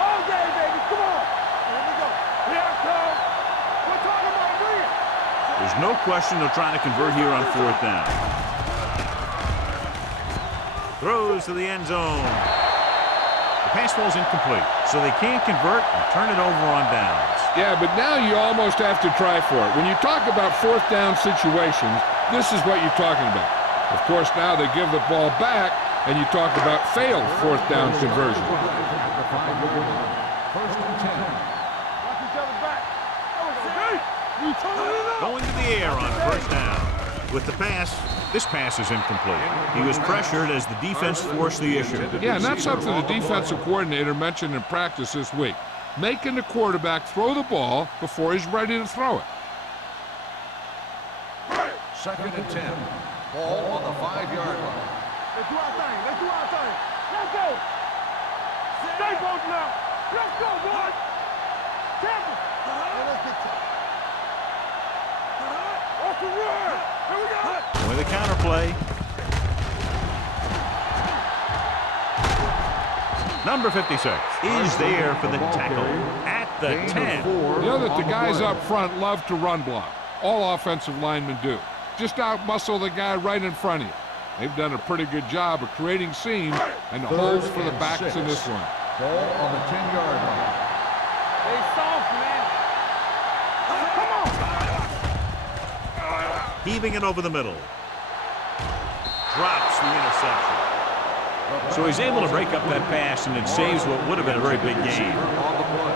All day, baby. Come on. Here we go. Here I come. We're talking about winning. There's no question they're trying to convert here on 4th down. Throws to the end zone. The pass ball's incomplete, so they can't convert and turn it over on downs. Yeah, but now you almost have to try for it. When you talk about 4th down situations, this is what you're talking about. Of course, now they give the ball back, and you talk about failed 4th down conversion. First and 10. Watch each other back. Hey, you turning it up. Going to the air on 1st down. With the pass, this pass is incomplete. He was pressured as the defense forced the issue. Yeah, and that's something the defensive coordinator mentioned in practice this week. Making the quarterback throw the ball before he's ready to throw it. Second and 10. Ball on the 5-yard line. Let's do our thing. Let's do our thing. Let's go. Stay both now. Let's go, boys. Temple. Hey, let's get to it. Off the run. Here we go. With a counterplay. Number 56 is there for the tackle at the 10. You know that the guys up front love to run block. All offensive linemen do. Just out-muscle the guy right in front of you. They've done a pretty good job of creating seams and the holes for the backs in this one. Ball on the 10-yard line. Stay soft, man. Come on. Heaving it over the middle. Drops the interception. So he's able to break up that pass, and it saves what would have been a very big gain. On the play.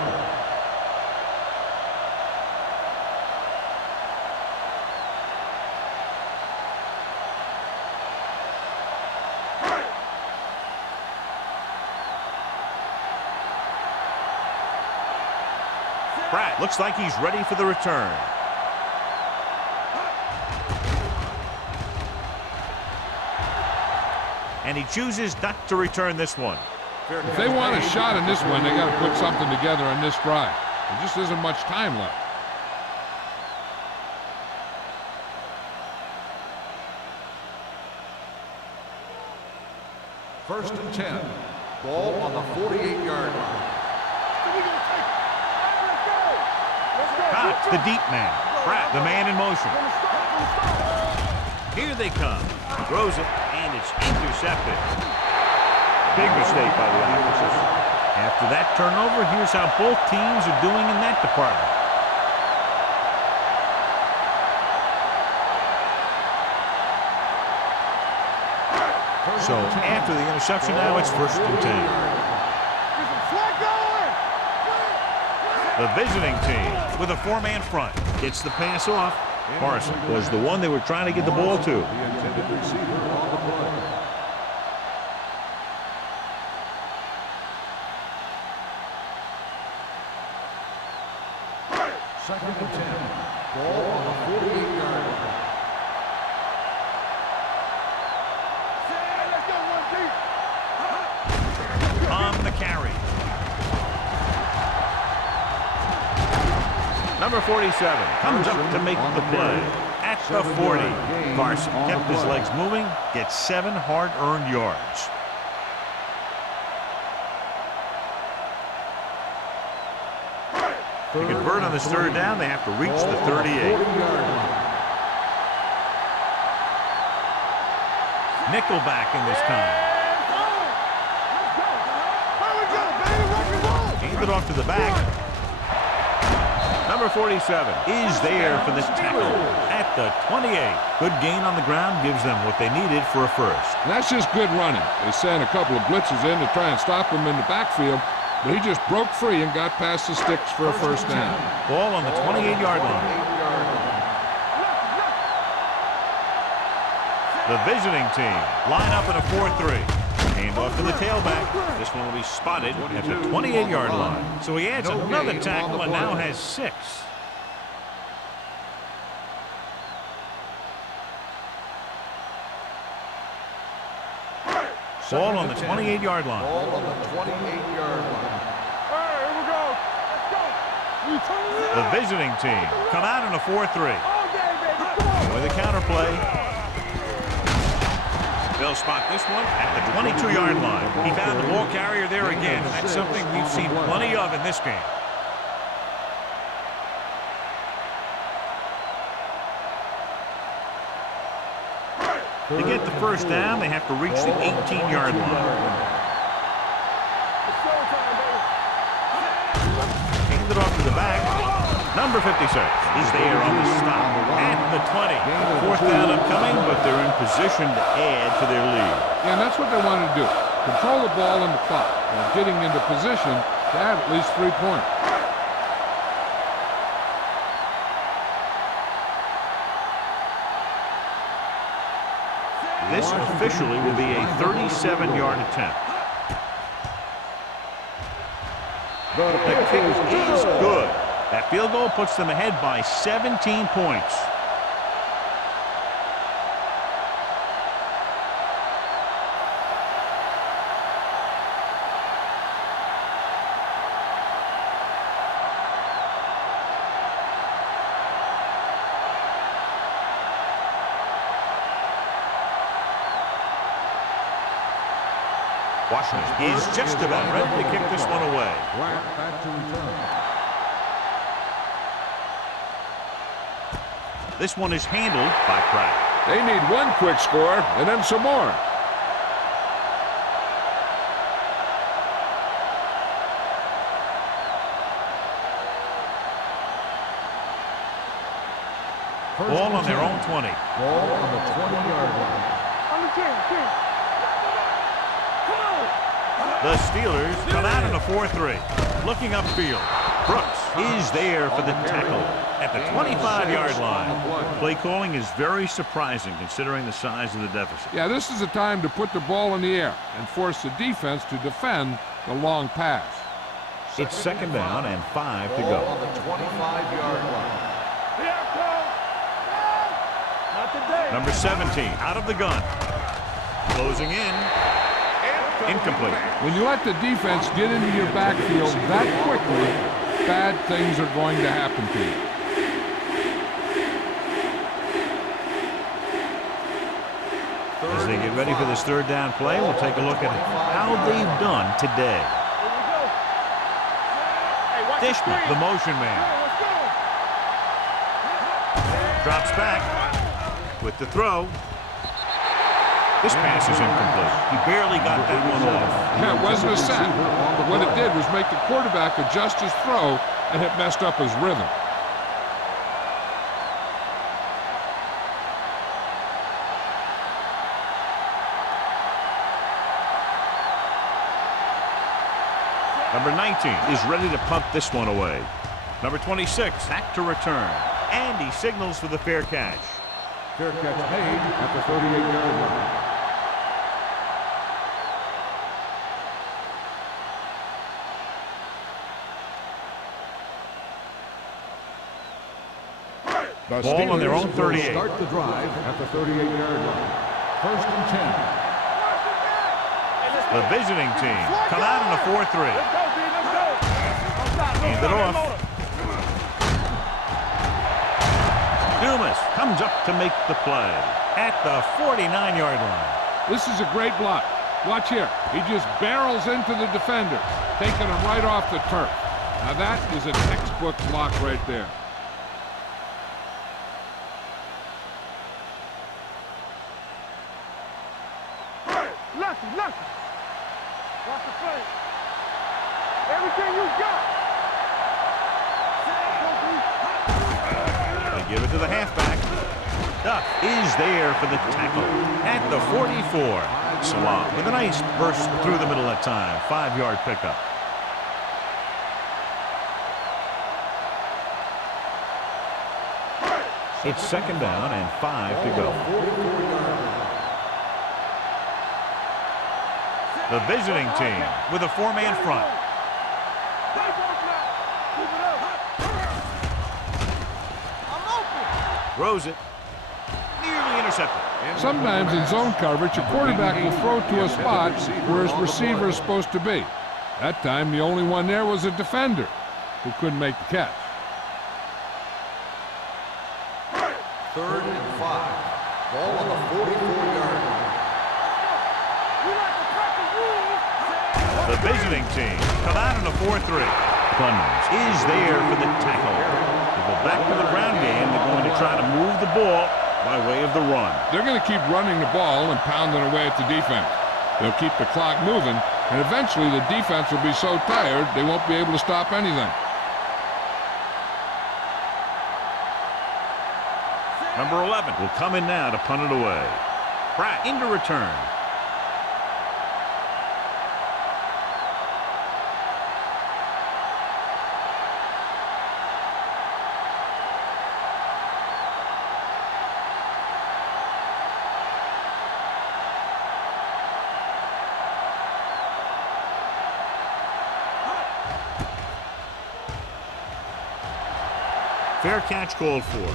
Pratt looks like he's ready for the return. And he chooses not to return this one. If they want a shot in this one, they got to put something together on this drive. There just isn't much time left. First and 10. Ball on the 48-yard line. Cox, the deep man. Pratt, the man in motion. Here they come. Throws it, and it's intercepted. Big mistake by the offense. After that turnover, here's how both teams are doing in that department. So after the interception, now it's first and 10. The visiting team with a 4-man front gets the pass off. Parson was the one they were trying to get the ball to. The intended receiver on the play. Second and 10. Ball on the 48-yard line. On the carry. Number 47 comes up to make the play at the 40. Carson kept his legs moving, gets 7 hard-earned yards. To convert on this third down, they have to reach the 38. Nickelback in this time. Hand it off to the back. Number 47 is there for the tackle at the 28. Good gain on the ground gives them what they needed for a first. And that's just good running. They sent a couple of blitzes in to try and stop him in the backfield, but he just broke free and got past the sticks for a first down. Ball on the 28-yard line. The visiting team line up in a 4-3. Hand off to the tailback. This one will be spotted at the 28-yard line. So he adds another tackle and now has 6. Ball on the 28-yard line. Ball on the 28-yard line. All right, here we go. Let's go. The visiting team come out in a 4-3. All day, baby. Come on. With a counterplay. They'll spot this one at the 22-yard line. He found the ball carrier there again. That's something we've seen plenty of in this game. To get the first down, they have to reach the 18-yard line. Hand it off to the back. Number 56 is there on the stop at the 20. Fourth down upcoming, but they're in position to add to their lead. Yeah, and that's what they wanted to do. Control the ball and the clock while getting into position to add at least 3 points. This officially will be a 37-yard attempt. The kick is good. That field goal puts them ahead by 17 points. Washington is just about ready to kick this one away. Back to return. This one is handled by Pratt. They need one quick score and then some more. Ball on their own 20. Ball on the 20-yard line. On the 10. Come on. The Steelers come out in a 4-3. Looking upfield. Brooks is there for the tackle at the 25-yard line. Play calling is very surprising considering the size of the deficit. Yeah, this is a time to put the ball in the air and force the defense to defend the long pass. It's second down and 5 to Ball go. on the 25-yard line. Here, Cole. Not today. Number 17 out of the gun. Closing in. Incomplete. When you let the defense get into your backfield that quickly, bad things are going to happen to you. As they get ready for this third down play, we'll take a look at how they've done today. Dishman, the motion man. Drops back with the throw. This pass is incomplete. He barely got that one off. Yeah, it wasn't a sack, but what it did was make the quarterback adjust his throw, and it messed up his rhythm. Number 19 is ready to punt this one away. Number 26 back to return. And he signals for the fair catch. Fair catch made at the 38-yard line. The Ball on their own 38. Start the drive at the 38-yard line. First and 10. The visiting team come out in a 4-3. Hand it off. Dumas comes up to make the play at the 49-yard line. This is a great block. Watch here. He just barrels into the defender, taking him right off the turf. Now that is a textbook block right there. Lucky. Watch the play. Everything you got. They give it to the halfback. Duck is there for the tackle at the 44. Swab with a nice burst through the middle that time. 5-yard pickup. It's second down and 5 to go. The visiting team with a 4-man front. Throws it. Nearly intercepted. Sometimes in zone coverage, a quarterback will throw to a spot where his receiver is supposed to be. That time, the only one there was a defender who couldn't make the catch. 3rd and 5. Ball on the 44-yard line. The visiting team come out in a 4-3. Clemens is there for the tackle. They go back to the ground game. They're going to try to move the ball by way of the run. They're going to keep running the ball and pounding away at the defense. They'll keep the clock moving, and eventually the defense will be so tired they won't be able to stop anything. Number 11 will come in now to punt it away. Pratt into return. Fair catch called for.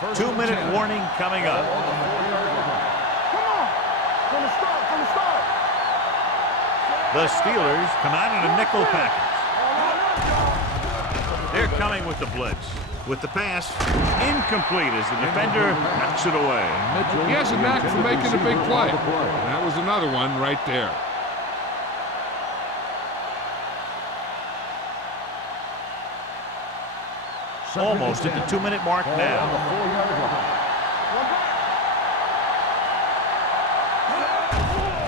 First 2-minute 10. warning coming up. Come on. From the start. The Steelers come out in a nickel package. They're coming with the blitz. With the pass, incomplete as the defender knocks it away. He has a knack for making a big play. And that was another one right there. Almost at the 2-minute mark now.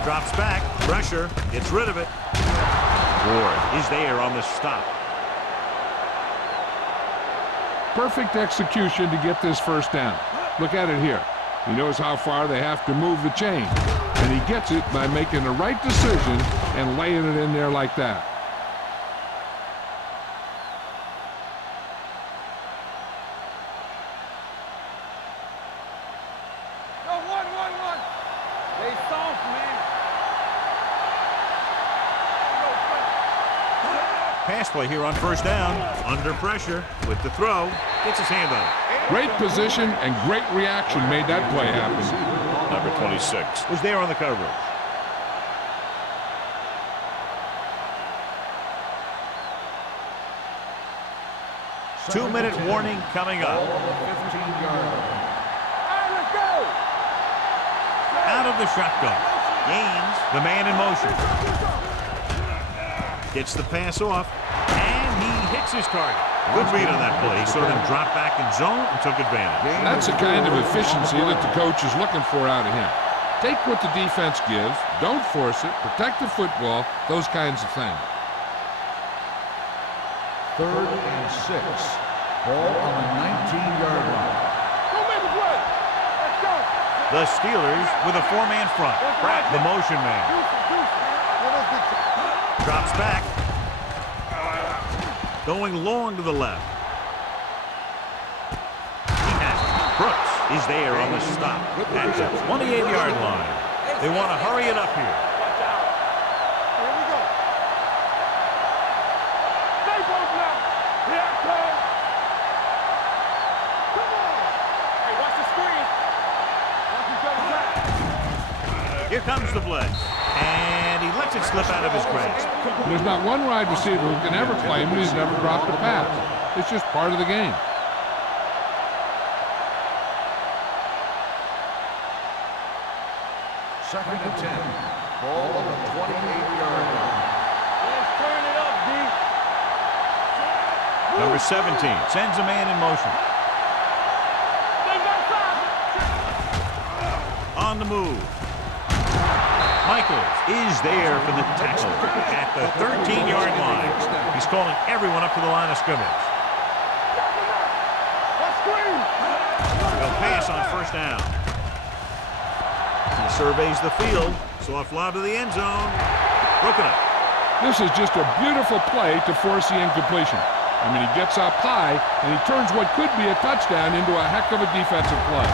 Drops back, pressure, gets rid of it. Ward is there on the stop. Perfect execution to get this first down. Look at it here. He knows how far they have to move the chain. And he gets it by making the right decision and laying it in there like that. One. They soft, man. Pass play here on first down. Under pressure with the throw. Gets his hand on it. Great position and great reaction made that play happen. Number 26 was there on the coverage. Two-minute warning coming up. Out of the shotgun. Gains the man in motion. Gets the pass off, and he hits his target. Good read on that play. He saw them drop back in zone and took advantage. That's the kind of efficiency that the coach is looking for out of him. Take what the defense gives, don't force it, protect the football, those kinds of things. 3rd and 6. Ball on the 19-yard line. Go make a play. Let's go. The Steelers with a 4-man front. Pratt, the motion man. Drops back. Going long to the left. He has it. Brooks is there on the stop at the 28-yard line. They want to hurry it up here. Here we go. Stay close now. Here I come. Come on. Hey, watch the screen. Watch each other's back. Here comes the blitz. And he lets it slip out of his grasp. There's not one wide receiver who can ever claim that he's never dropped a pass. It's just part of the game. Second and 10. Ball on the 28-yard line. Let's turn it up, D. Number 17 sends a man in motion. Stay backside. On the move. Michaels is there for the tackle at the 13-yard line. He's calling everyone up to the line of scrimmage. They'll pass on first down. He surveys the field. Soft lob to the end zone. Broken up. This is just a beautiful play to force the incompletion. I mean, he gets up high, and he turns what could be a touchdown into a heck of a defensive play.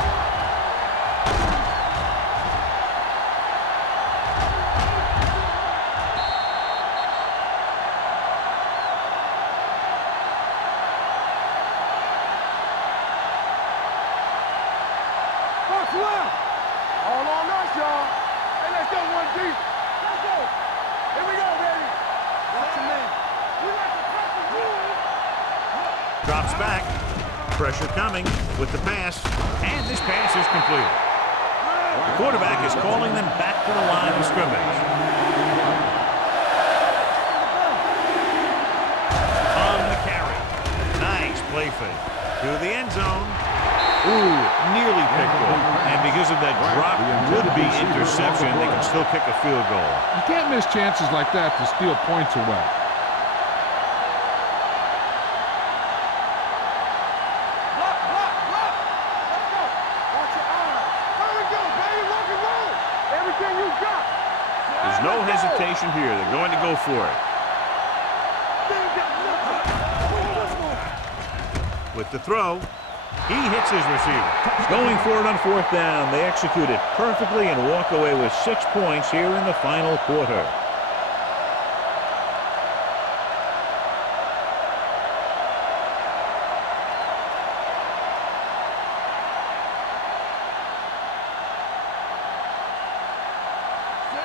Box left. All on us, y'all. Hey, let's go, 1D. Let's go. Here we go, baby. Watch your man. We like to cut the rules. Drops back. Pressure coming with the pass. And this pass is completed. The quarterback is calling them back to the line of scrimmage. On the carry. Nice play fake. To the end zone. Ooh, nearly picked off. And because of that drop would-be interception, they can still kick a field goal. You can't miss chances like that to steal points away. Block, block, block. Let's go. Watch your eyes. Here we go, baby. Rock and roll. Everything you got. There's no hesitation here. They're going to go for it. With the throw, he hits his receiver. Going for it on fourth down. They execute it perfectly and walk away with 6 points here in the final quarter.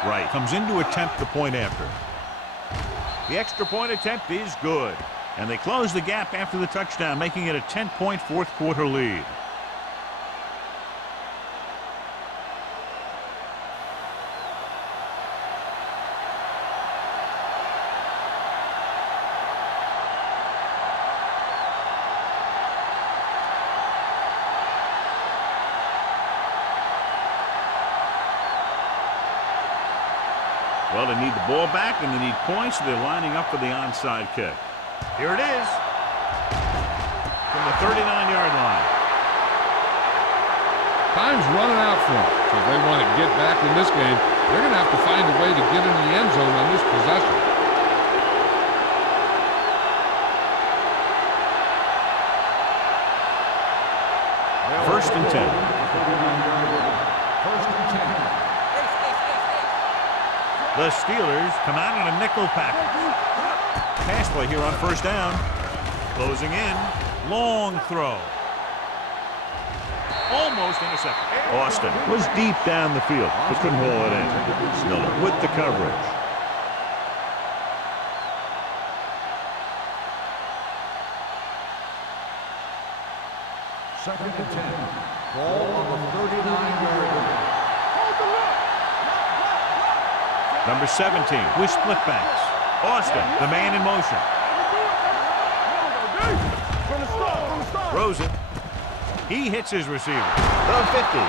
Right, comes in to attempt the point after. The extra point attempt is good. And they close the gap after the touchdown, making it a 10-point fourth quarter lead. Well, they need the ball back and they need points, so they're lining up for the onside kick. Here it is from the 39-yard line. Time's running out for them. So if they want to get back in this game, they're going to have to find a way to get into the end zone on this possession. First and 10. First and 10. The Steelers come out in a nickel package. Pass play here on first down. Closing in. Long throw. Almost intercepted. Austin was deep down the field, but couldn't haul it in. Miller with the coverage. Second and 10. Ball on the 39-yard line. Number 17 with split backs. Austin, the man in motion. Throws it. He hits his receiver. The 50.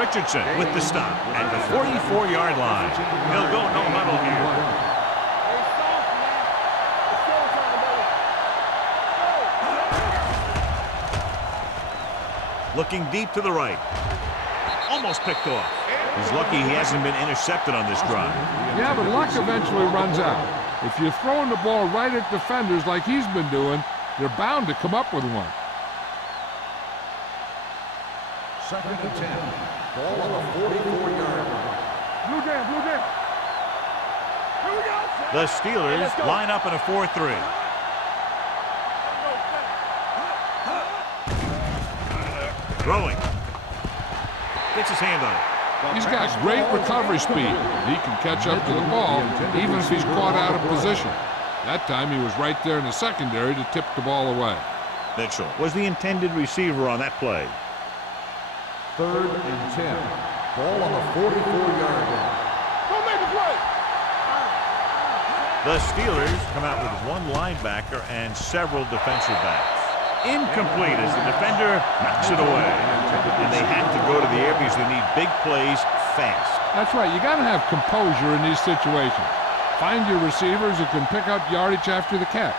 Richardson with the stop at the 44-yard line. He'll go no huddle here. Looking deep to the right. Almost picked off. He's lucky he hasn't been intercepted on this drive. Yeah, but luck eventually runs out. If you're throwing the ball right at defenders like he's been doing, you're bound to come up with one. Second and 10. Ball on the 44-yard line. Blue jam, blue jam. Here we go. The Steelers line up in a 4-3. Throwing. Gets his hand on it. He's got great recovery speed. He can catch up to the ball even if he's caught out of position. That time he was right there in the secondary to tip the ball away. Mitchell was the intended receiver on that play. Third and 10. Ball on the 44-yard line. Go make a play. The Steelers come out with one linebacker and several defensive backs. Incomplete as the defender knocks it away. And they have to go to the air because they need big plays fast. That's right. You got to have composure in these situations. Find your receivers who can pick up yardage after the catch.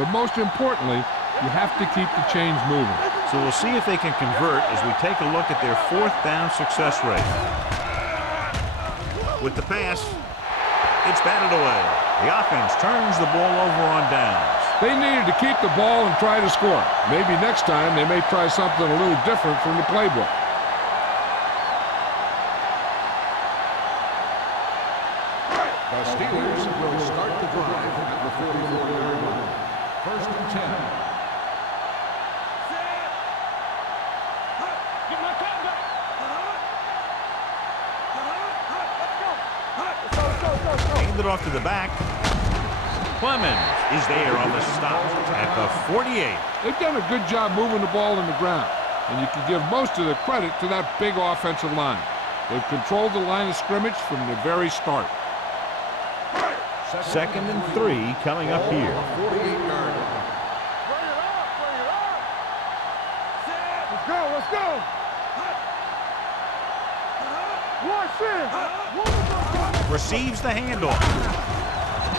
But most importantly, you have to keep the chains moving. So we'll see if they can convert as we take a look at their 4th down success rate. With the pass, it's batted away. The offense turns the ball over on downs. They needed to keep the ball and try to score. Maybe next time they may try something a little different from the playbook. The Steelers will start the drive at the 44-yard line. 1st and 10. Get my cat back. Let's go. Hand it off to the back. Clemens is there on the stop at the 48. They've done a good job moving the ball in the ground, and you can give most of the credit to that big offensive line. They've controlled the line of scrimmage from the very start. 2nd and 3 coming up here. 48-yard line. Let's go. Receives the handoff.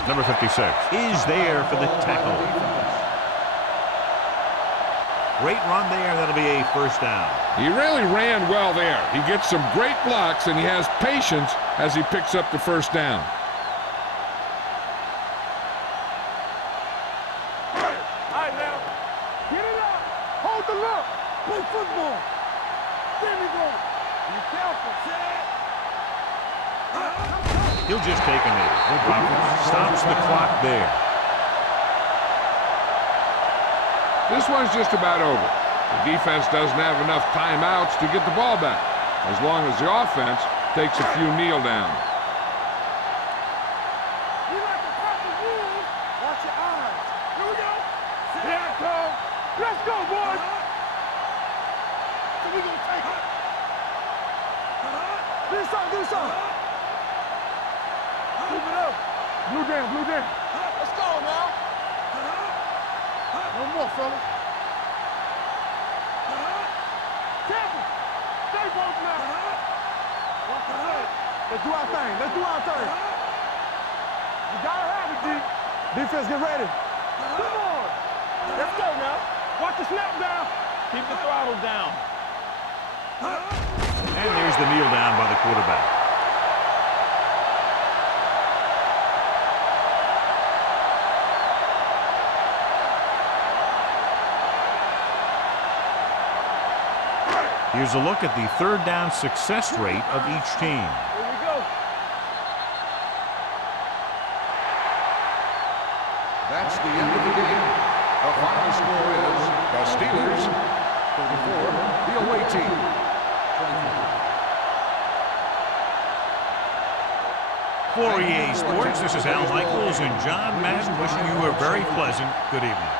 Number 56 is there for the tackle. Great run there. That'll be a 1st down. He really ran well there. He gets some great blocks, and he has patience as he picks up the 1st down. All right, now. Get it up. Hold the look. Play football. There we go. Be careful. He'll just take a knee. Stops the clock there. This one's just about over. The defense doesn't have enough timeouts to get the ball back, as long as the offense takes a few kneel downs. You like the purple rules? Watch your eyes. Here we go. Here I come. Let's go, boys. So we gonna take it. Do something. Keep it up. Blue down. Let's go now. One more, fellas. Careful. Stay both now. Watch the leg. Let's do our thing. You gotta have it, D. Defense, get ready. Come on. Let's go now. Watch the snap down. Keep the throttle down. And there's the kneel down by the quarterback. Here's a look at the 3rd down success rate of each team. Here we go. That's the end of the game. The final score is the Steelers 34, the away team 24. For EA Sports, this is Al Michaels and John Madden wishing you a very pleasant good evening.